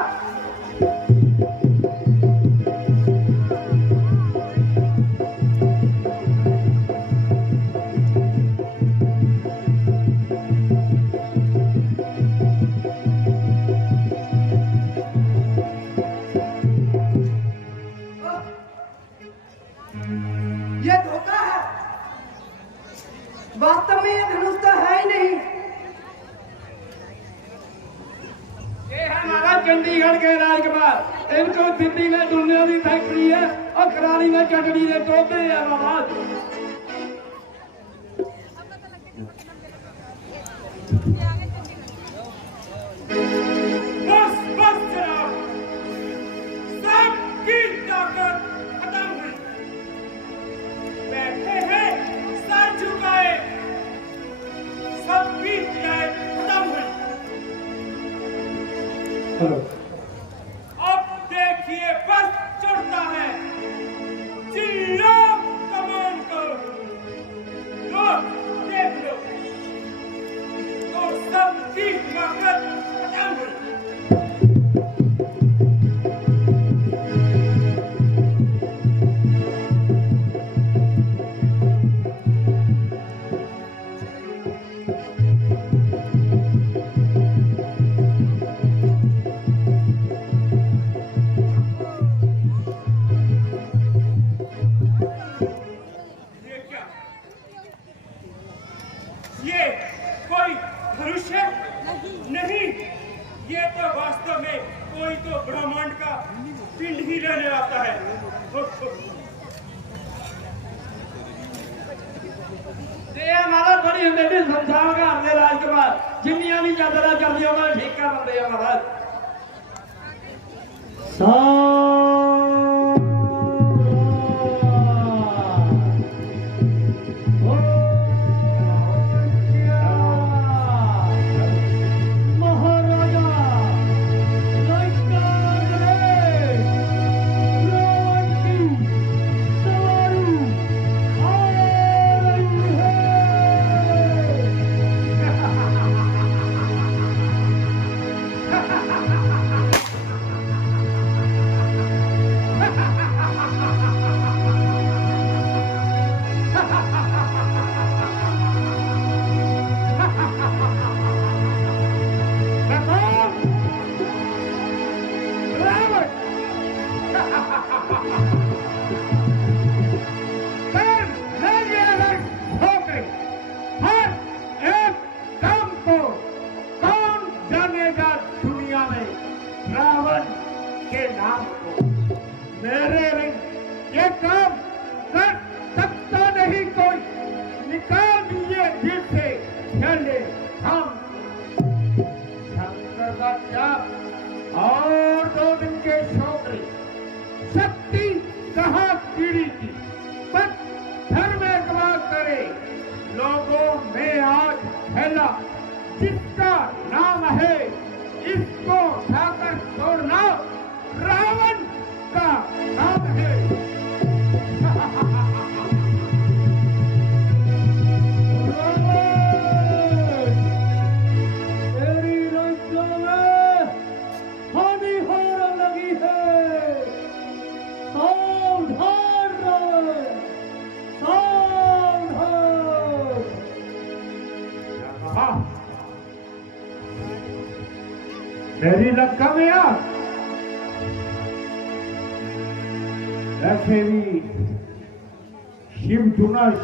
ये धोखा है, वास्तव में ये धनुष तो है ही नहीं। ये है हमारा चंडीगढ़ के राजकुमार। इनको दिल्ली में दुनिया की फैक्ट्री है और करारी में चटनी ने तोड़ते हैं महाराज। बस बस जनाब, सबकी ताकत खत्म हुई। बैठे हैं सर झुकाए, सबकी क्रियाएं खत्म हुई। अब देखिए बस चढ़ता है संसार घर के राजकुमार जिन्नियां भी चादर चलती उन्हें ठीक कर दिंदे आ महाराज। मेरे रिंग ये काम कर सकता नहीं कोई, निकाल दीजिए दिल से चले हम। शंकर का क्या और 2 दिन के छोकरे शक्ति कहाँ कीड़ी की पत्थर में गवा करे लोगों में आज फैला जिसका नाम है इसको उठाकर छोड़ना रावण का नाम है। तेरी रंगों में हानि होने लगी है, सावधान रहे, सावधान। मेरी लंका में आ ऐसे भी शिव धनुष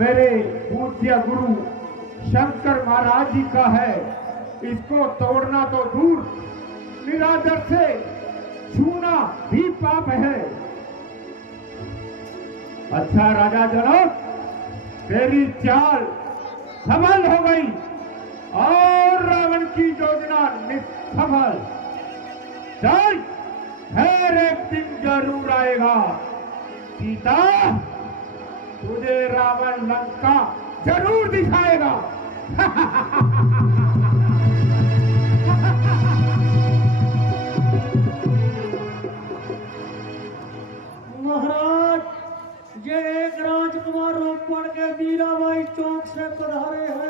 मेरे पूज्य गुरु शंकर महाराज जी का है, इसको तोड़ना तो दूर निरादर से छूना भी पाप है। अच्छा राजा जनक, तेरी चाल सफल हो गई और रावण की योजना निष्फल। चल खैर एक दिन जरूर आएगा सीता, तुझे रावण लंका जरूर दिखाएगा। महाराज, ये एक राजकुमार रोपण के मीराबाई चौक से पधारे हैं।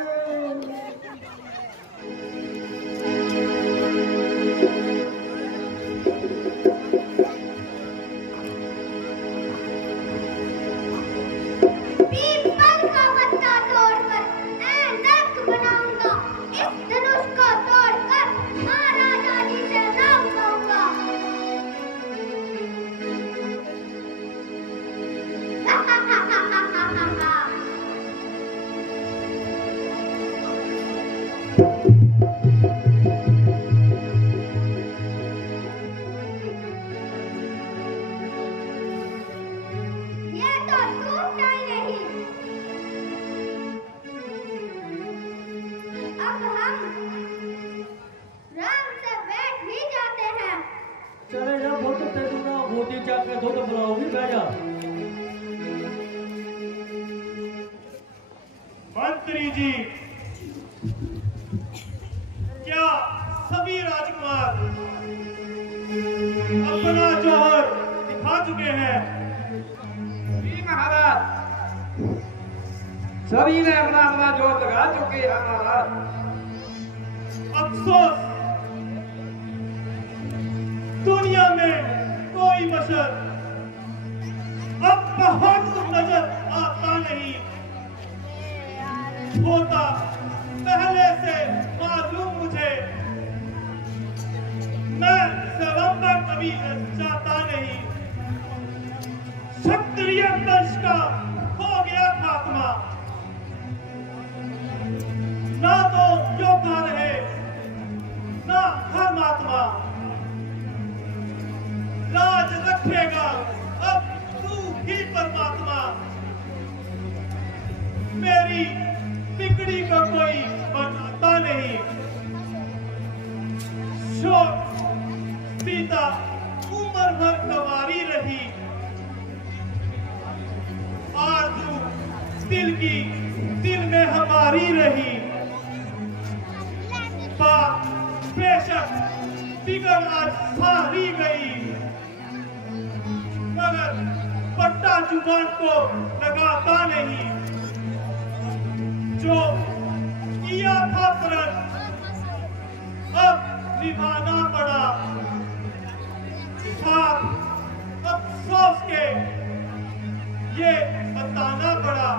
पीपल का पत्ता तोड़कर नरक बनाऊंगा, इस धनुष को तोड़कर महाराजा जी से नाम कहूंगा। ये तो टूटना ही नहीं। अब हम राम से बैठ भी जाते हैं। चले जा बहुत तेज ना मोदी जाके दूध बुलाओगी भैया। मंत्री जी, क्या सभी राजकुमार अपना जौहर दिखा चुके हैं? जी महाराज, सभी ने अपना अपना जोर लगा चुके हैं महाराज। अफसोस दुनिया में कोई बशर अब बहुत नजर आता नहीं होता। पहले से मालूम मुझे, मैं स्वयंवर कभी चाहता नहीं। क्षत्रिय वंश का हो गया खात्मा, ना तो योद्धा रहे ना धर्मात्मा। राज रखेगा अब तू ही परमात्मा। मेरी जिंदगी दिल में हमारी रही। बात बेशक बिगड़ आज सारी गई, मगर पट्टा जुबान को लगाता नहीं। जो किया था प्रण अब निभाना पड़ा, साथ अफसोस के ये बताना पड़ा।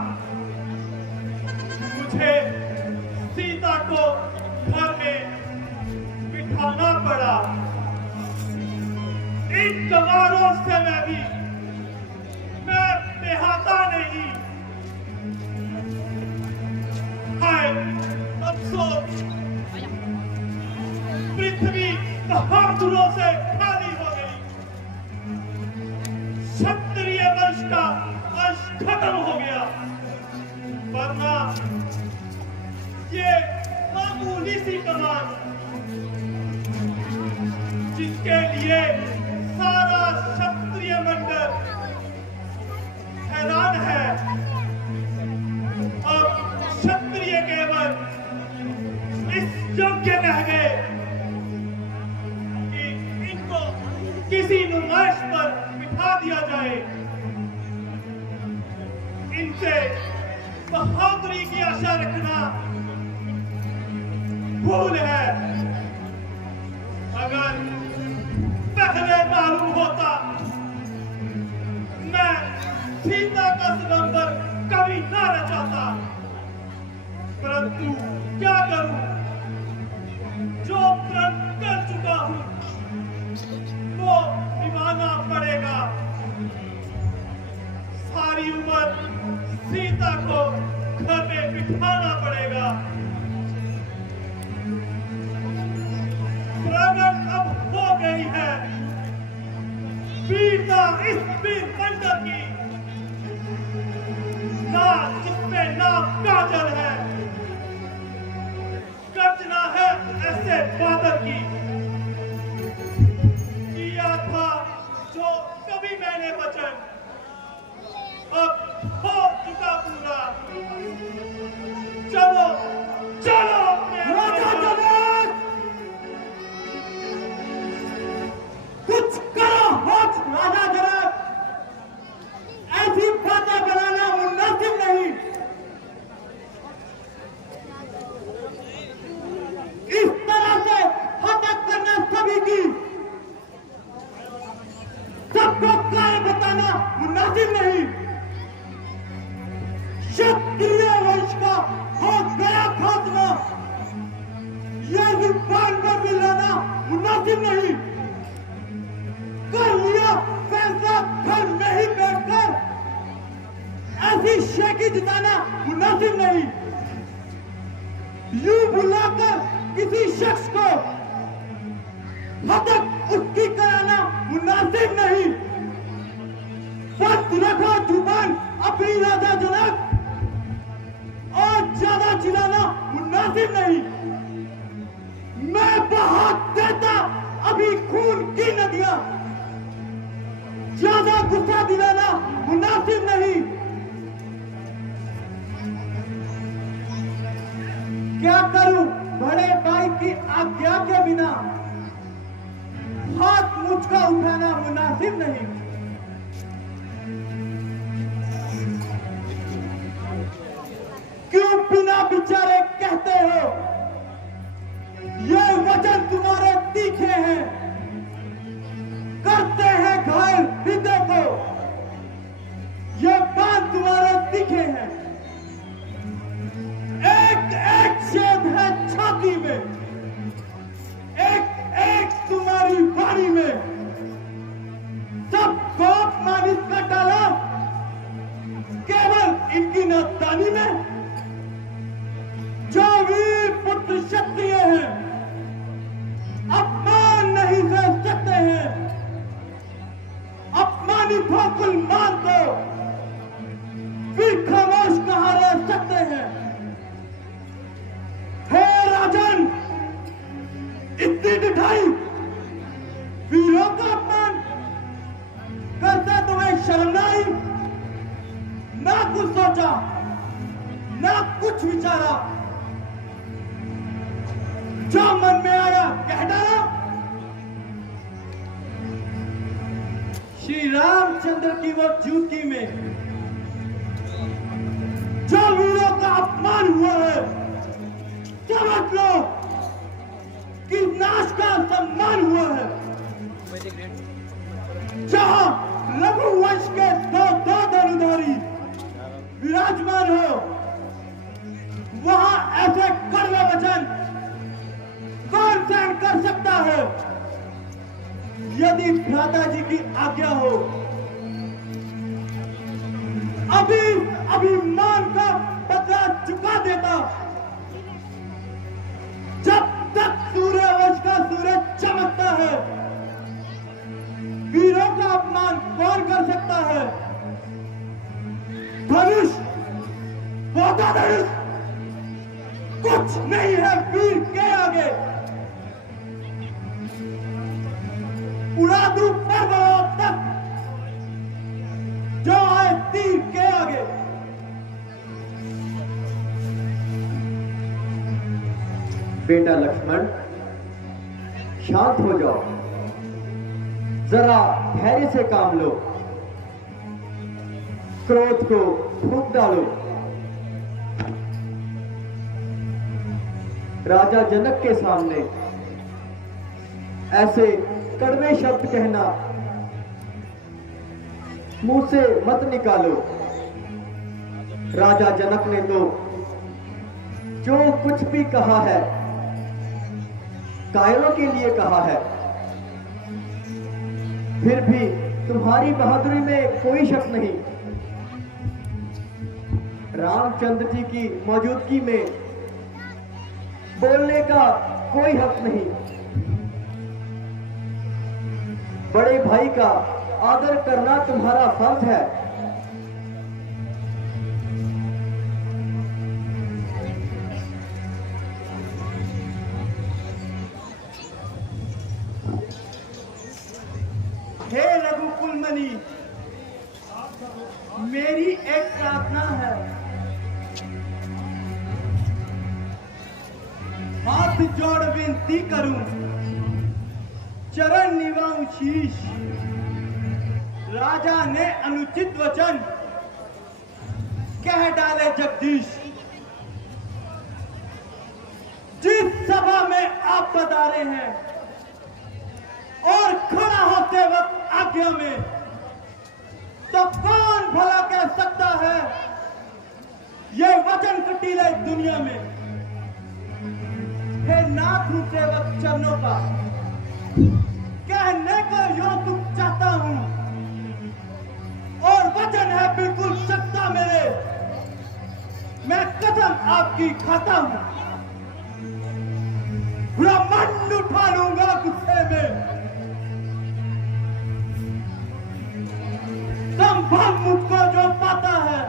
मुझे सीता को घर में बिठाना पड़ा। इन गवारों से मैं बेहाता नहीं। हाय अफसोस, पृथ्वी बहादुरों से खाली हो गई। क्षत्रिय वंश का अंश खत्म हो गया, वरना ये मामूली सी कमान जिसके लिए सारा क्षत्रिय मंडल हैरान है, अब क्षत्रिय केवल इस योग्य रह गए कि इनको किसी नुमाइश पर बिठा दिया जाए। इनसे बहादुरी की आशा रखना भूल है। अगर पहले मालूम होता, मैं सीता का स्वयंवर कभी ना रचाता। परंतु क्या करूं, जो प्रण कर चुका हूं वो निभाना पड़ेगा। सारी उम्र सीता को घर में बिठाना पड़ेगा। प्रगट अब हो गई है वीरता इस वीर मंडल की, ना जिसमें ना काजल है, गर्जना है ऐसे बादल की। किया था जो कभी मैंने वचन, अब हो चुका पूरा। चलो चलो राजा जनक, कुछ करो होश राजा जनक, ऐसी बातें बनाना मुनासिब नहीं। इस तरह से हतक करना सभी की, सबको कार्य बताना मुनासिब नहीं। क्षत्रिय वंश का हो गया खात्मा, यह जुबान पर मिलाना मुनासिब नहीं। कर लिया फैसला घर में ही बैठकर, ऐसी शेखी जिताना मुनासिब नहीं। यूं बुलाकर किसी शख्स को हतक उसकी कराना मुनासिब नहीं। बंद रखो जुबान अपनी राजा जनक, और ज्यादा चिल्लाना मुनासिब नहीं। मैं बहा देता अभी खून की नदियां, ज्यादा गुस्सा दिलाना मुनासिब नहीं। क्या करूं बड़े भाई की आज्ञा के बिना, हाथ मुझका उठाना मुनासिब नहीं। क्यों बिना बिचारे कहते हो, ये वचन तुम्हारे तीखे हैं, करते हैं घायल हृदय को। ये बात तुम्हारे तीखे हैं, एक एक छेद है छाती में, एक एक तुम्हारी वाणी में। सब बाप मानिस का डाला केवल इनकी नादानी में। जो वीर पुत्र क्षत्रिय हैं, अपमान नहीं सह सकते हैं। अपमानित हो कुल मान को, फिर खामोश कहां रह सकते हैं। हे राजन, इतनी ढिठाई, वीरों का अपमान करते तुम्हें शर्म नहीं? ना कुछ सोचा, ना कुछ विचारा, जो मन में आया कह डाला। श्री रामचंद्र की वो जूती में जो वीरों का अपमान हुआ है, समझ लो कि नाश का सम्मान हुआ है। जहां रघुवंश के दो धनुधारी विराजमान हो, वहां ऐसे कड़वे वचन कौन सहन कर सकता है? यदि भ्राता जी की आज्ञा हो, अभी अभिमान का बदला चुका देता। जब तक सूर्यवंश का सूरज चमकता है, वीरों का अपमान कौन कर सकता है? धनुष, पौधा धनुष कुछ नहीं है वीर के आगे। उड़ा दूं पर्वतों तक, जो आए तीर के आगे। बेटा लक्ष्मण, शांत हो जाओ, जरा धैर्य से काम लो, क्रोध को फूंक डालो। राजा जनक के सामने ऐसे कड़वे शब्द कहना मुंह से मत निकालो। राजा जनक ने तो जो कुछ भी कहा है, कायरों के लिए कहा है। फिर भी तुम्हारी बहादुरी में कोई शक नहीं। रामचंद्र जी की मौजूदगी में बोलने का कोई हक नहीं। बड़े भाई का आदर करना तुम्हारा फर्ज है। हे रघुकुलमणि, मेरी एक प्रार्थना है। हाथ जोड़ विनती करूं, चरण निभाऊं शीश। राजा ने अनुचित वचन कह डाले जगदीश। जिस सभा में आप पधारे हैं और खड़ा होते वक्त आज्ञा में, तो कौन भला कह सकता है ये वचन कटीले दुनिया में? हे नाथ सेवक चरणों का कहने को यो तुम चाहता हूं, और वचन है बिल्कुल सत्ता मेरे। मैं कसम आपकी खाता हूं, ब्रह्मांड उठा लूंगा गुस्से में। संभव मुझको जो पाता है,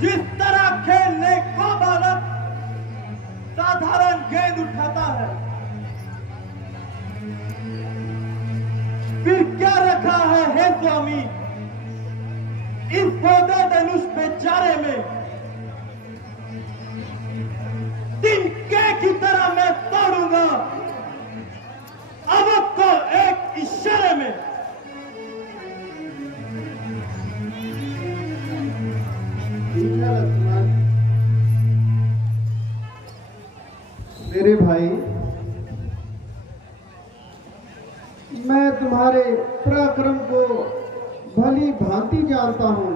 जिस तरह खेलने को बालक साधारण गेंद उठाता है, फिर क्या रखा है हे स्वामी इस पौधे धनुष बेचारे में? तिनके की तरह मैं तोड़ूंगा अब को एक इशारे में। मेरे भाई, मैं तुम्हारे पराक्रम को भली भांति जानता हूं,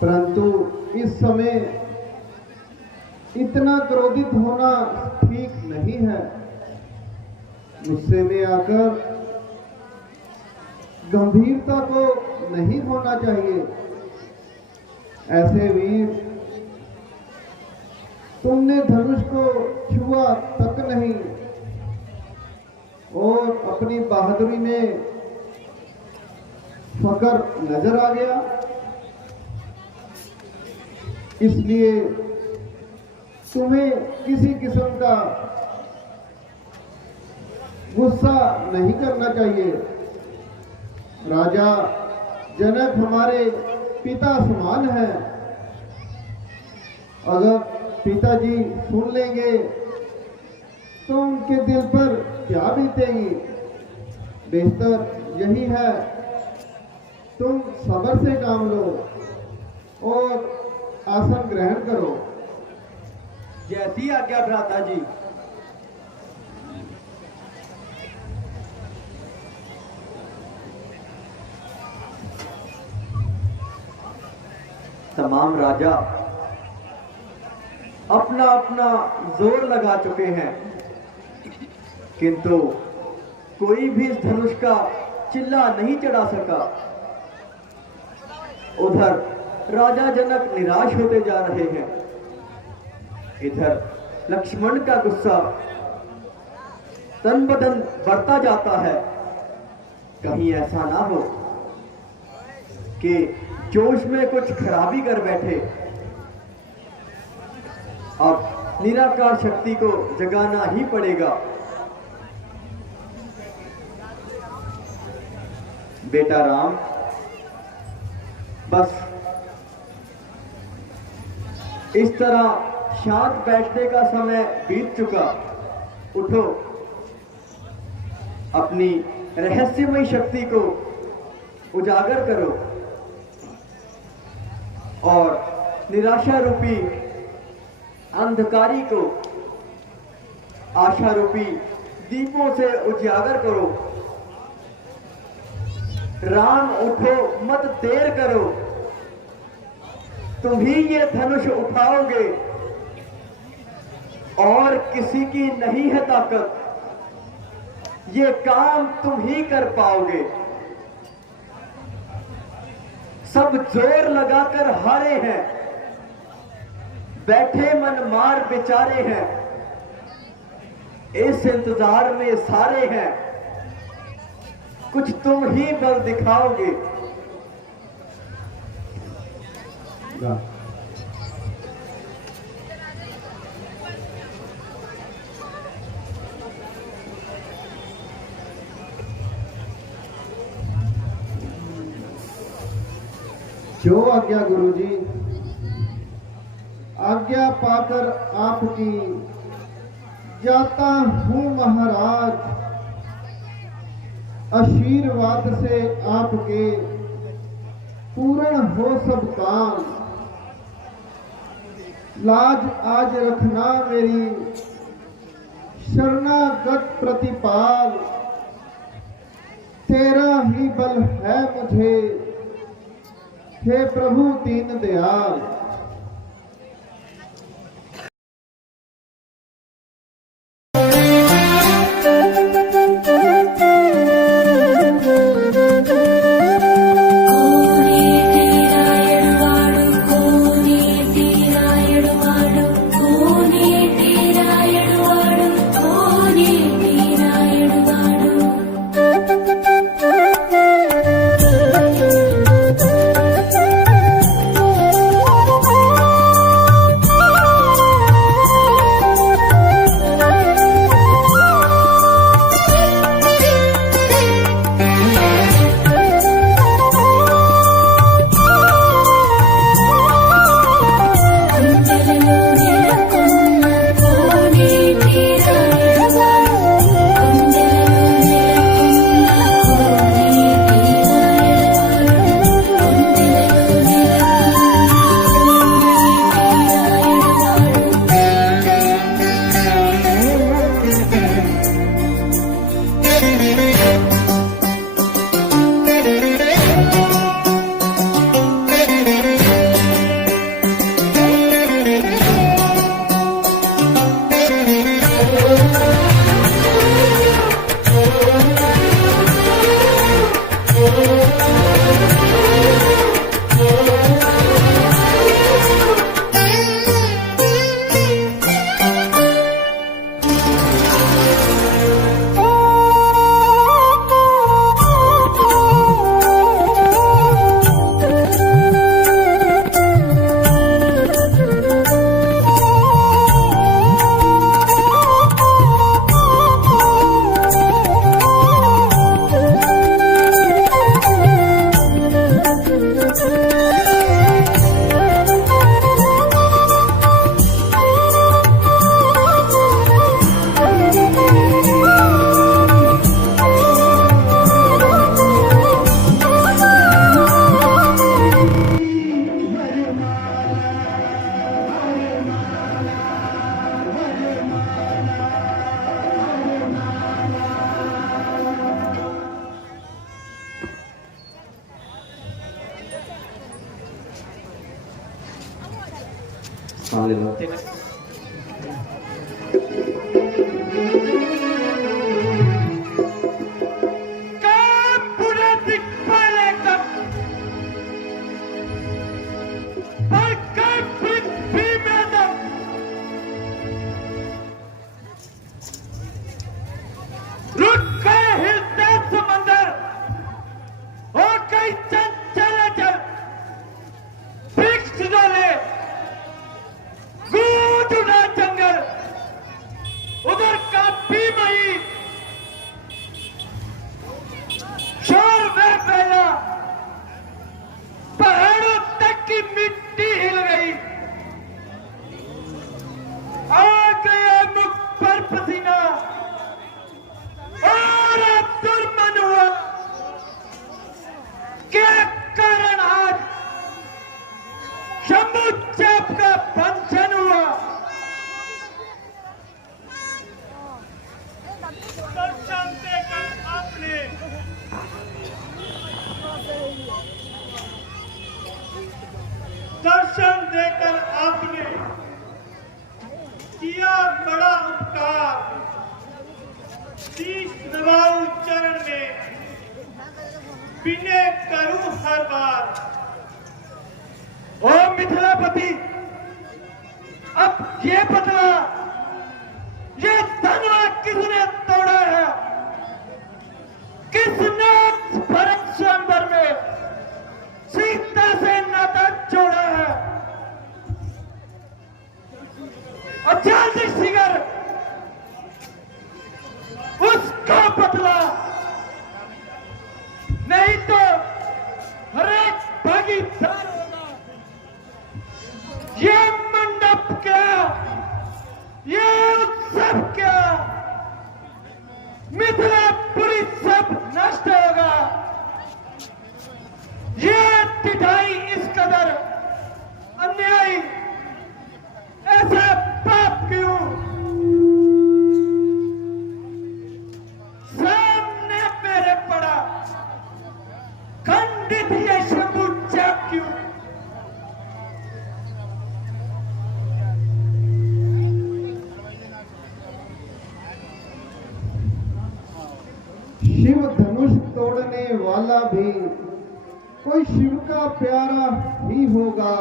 परंतु इस समय इतना क्रोधित होना ठीक नहीं है। गुस्से में आकर गंभीरता को नहीं होना चाहिए। ऐसे वीर, तुमने धनुष को छुआ तक नहीं और अपनी बहादुरी में फकर नजर आ गया। इसलिए तुम्हें किसी किस्म का गुस्सा नहीं करना चाहिए। राजा जनक हमारे पिता समान हैं। अगर पिताजी सुन लेंगे तो उनके दिल पर क्या बीतेगी। बेहतर यही है तुम सब्र से काम लो और आसन ग्रहण करो। जैसी आज्ञा भ्राता जी। तमाम राजा अपना अपना जोर लगा चुके हैं, किंतु कोई भी इस धनुष का चिल्ला नहीं चढ़ा सका। उधर राजा जनक निराश होते जा रहे हैं, इधर लक्ष्मण का गुस्सा तन बदन बढ़ता जाता है। कहीं ऐसा ना हो कि जोश में कुछ खराबी कर बैठे। अब निराकार शक्ति को जगाना ही पड़ेगा। बेटा राम, बस इस तरह शांत बैठने का समय बीत चुका। उठो, अपनी रहस्यमय शक्ति को उजागर करो और निराशा रूपी अंधकारी को आशा रूपी दीपों से उजागर करो। राम उठो, मत देर करो। तुम ही ये धनुष उठाओगे और किसी की नहीं है ताकत। ये काम तुम ही कर पाओगे। सब जोर लगाकर हारे हैं, बैठे मन मार बेचारे हैं। इस इंतजार में सारे हैं, कुछ तुम ही बल दिखाओगे। जो आज्ञा गुरुजी। आज्ञा पाकर आपकी जाता हूँ महाराज। आशीर्वाद से आपके पूर्ण हो सब काम। लाज आज रखना मेरी शरणागत प्रतिपाल। तेरा ही बल है मुझे हे प्रभु दीन दयाल। हाँ ले लो। पूरे दिखपाले तक और कभी भी मैडम रुक गए हिलते समंदर और कई चंचल जल वृक्ष डोले गूंज उड़ा जंगल उधर काफी मई शोर में फैला पहाड़ों तक की मिट्टी हिल गई आ गया मुख पर पसीना और अब दुर्मन हुआ क्या कारण आज शंभू चैप का बंधन हुआ। दर्शन देकर आपने किया बड़ा उपकार। शीश नवाऊं चरण में विनय करूं हर बार। ओ मिथिलापति, अब ये बतला, ये धनवा किसने तोड़ा है? किसने भरत स्वयंवर में सीता से नाता जोड़ा है? और जल्दी शिगर उसका बदला, नहीं तो हर एक भागीदार होगा। ये मंडप क्या, ये उत्सव क्या, मिथिलापुरी सब नष्ट होगा। ये टिठाई इस कदर अन्यायी, ऐसा पाप क्यों? सामने मेरे पड़ा खंडित ये शंभू चैप क्यों? शिव धनुष तोड़ने वाला भी कोई शिव का प्यारा ही होगा।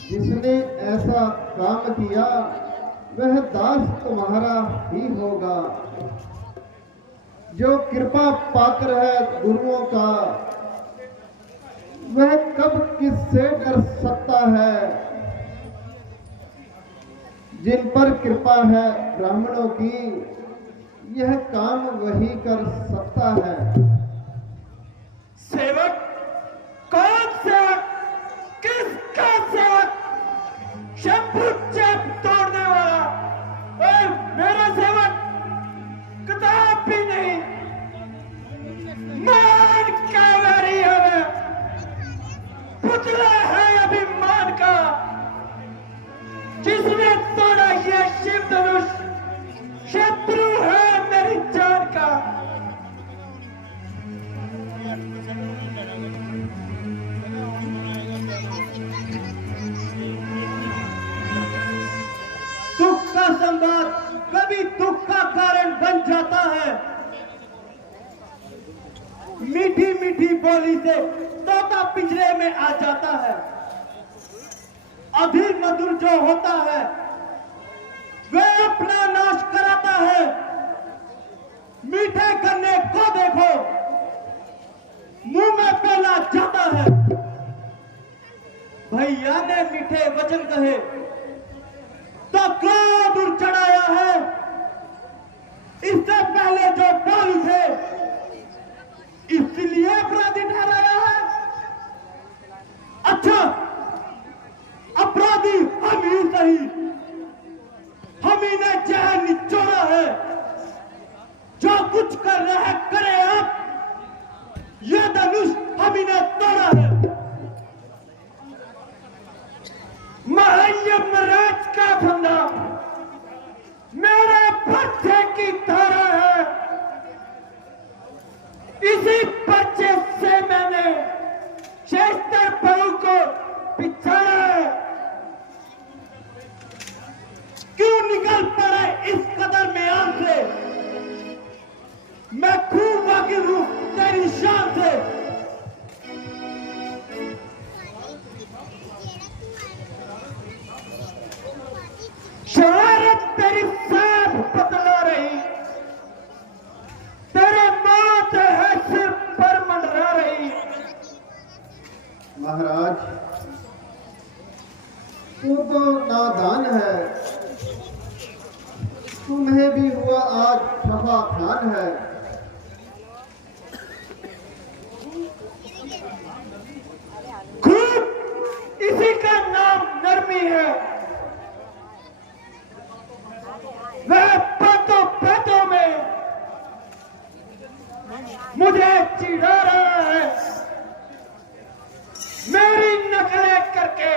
जिसने ऐसा काम किया वह दास तुम्हारा ही होगा। जो कृपा पात्र है गुरुओं का, वह कब किससे डर सकता है। जिन पर कृपा है ब्राह्मणों की, यह काम वही कर सकता है। सेवक कौन सेवक, किसका सेवक? शंभू चैप तोड़ने वाला ओए, मेरा सेवक कदापि नहीं। मान का वैरी है, पुतला है अभिमान का। जिसने तोड़ा ये शिव धनुष, शत्रु है मेरी जान का। दुख का संवाद कभी दुख का कारण बन जाता है। मीठी मीठी बोली से तोता पिंजरे में आ जाता है। अधीर मधुर जो होता है वह अपना नाश कराता है। मीठे करने को देखो, मुंह में पहला जाता है। भैया ने मीठे वचन कहे तो क्रोध उड़ चढ़ाया है। इससे पहले जो बोल थे इसलिए अपराधी ठहराया है। अच्छा, अपराधी हम ही सही, हम ही ने जहर निचोड़ा है। जो कुछ कर रहे हैं करे आप, यह धनुष हम ही ने तोड़ा है। महायमराज का फंदा मेरे पर्चे की धारा है। इसी पर्चे से मैंने शेषतर बहू को पिछाड़ा है। तेरी शान से। शरारत तेरी सांप बतला रही, तेरे मौत है सिर पर मंडरा रही। महाराज, तू तो नादान है, तुम्हें भी हुआ आज शफा खान है। खूब इसी का नाम नरमी है। वह बातों बातों में मुझे चिढ़ा रहा है, मेरी नकलें करके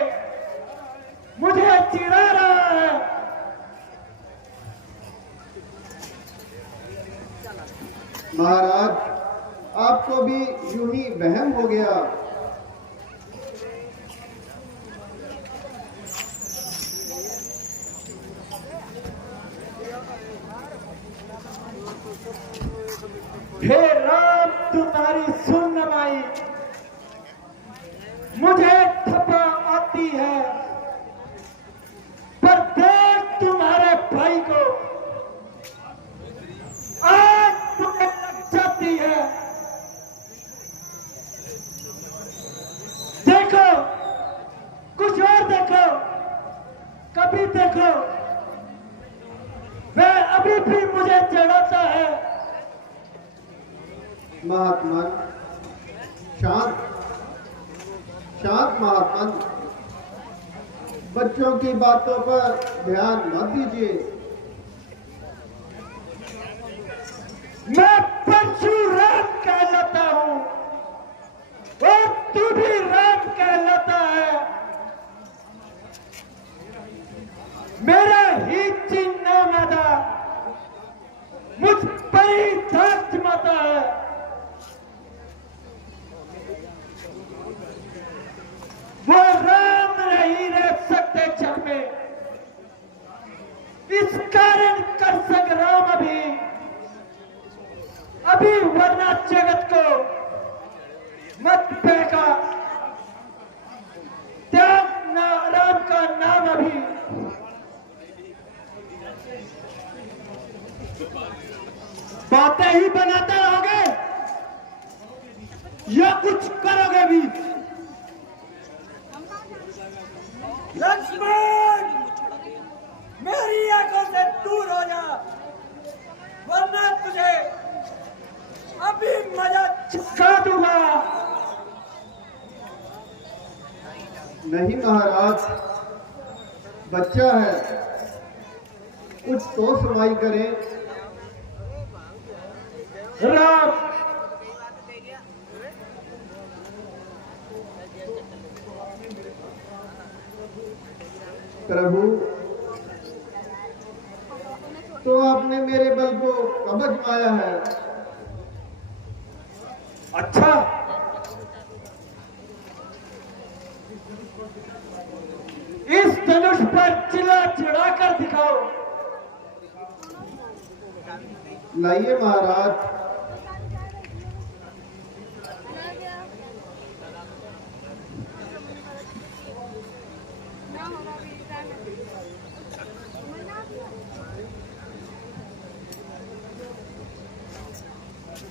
मुझे चिढ़ा रहा है। महाराज, आपको भी यूं ही वहम हो गया। हे राम, तुम्हारी सुनवाई मुझे थपा आती है, पर देख तुम्हारे भाई को आज तुम्हें लग जाती है। देखो, कुछ और देखो, कभी देखो, वह अभी भी मुझे चिढ़ाता है। महात्मा, शांत शांत महात्मा, बच्चों की बातों पर ध्यान मत दीजिए। मैं परशुराम कहलाता हूं और तू भी राम कहलाता है। मेरा ही चिन्ह नादा मुझ पर ही धाक जमाता है। वो राम नहीं रह सकते जग में, इस कारण कर संग्राम अभी वरना जगत को मत फेंका। त्याग ना राम का नाम अभी। बातें ही बनाते रहोगे या कुछ करोगे भी? लक्ष्मण, मेरी आंखों से दूर हो जा, वरना तुझे अभी मजा चुका दूंगा। नहीं महाराज, बच्चा है, कुछ तो सुनवाई करें। राम, प्रभु, तो आपने मेरे बल को कब आजमाया है? अच्छा, इस धनुष पर चिल्ला चिढ़ा कर दिखाओ। लाइए महाराज।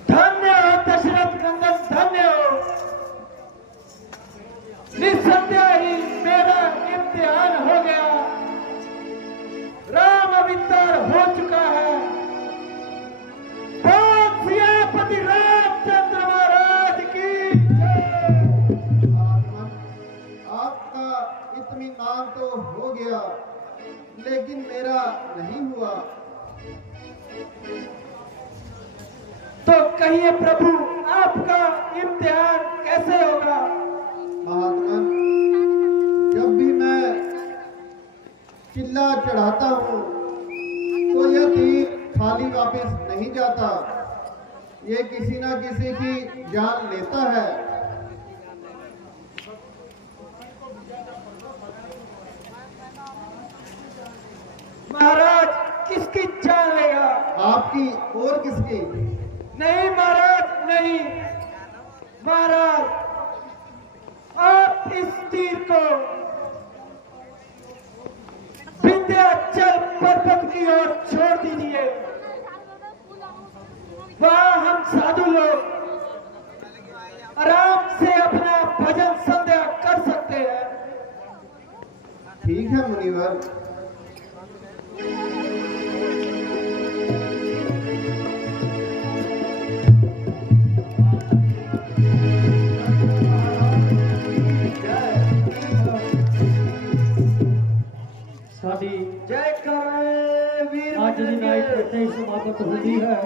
धन्य हो दशरथ नंदन, धन्य हो। निसंदेह ही मेरा इम्तिहान हो गया। राम अवतार हो चुका है। बहुत सियापति रामचंद्र महाराज की जय। आपका इत्मीनान तो हो गया, लेकिन मेरा नहीं हुआ। तो कहिए प्रभु, आपका इम्तिहान कैसे होगा? महात्मा, जब भी मैं चिल्ला चढ़ाता हूँ तो यह तीर खाली वापस नहीं जाता, ये किसी ना किसी की जान लेता है। महाराज, किसकी जान लेगा? आपकी और किसकी? नहीं महाराज, नहीं महाराज, आप इस तीर को विंध्याचल पर्वत की ओर छोड़ दीजिए। वहां हम साधु लोग आराम से अपना भजन संध्या कर सकते हैं। ठीक है मुनिवर। साडी जय करे वीर आज दी नाइट इतने ही समाप्त होती है।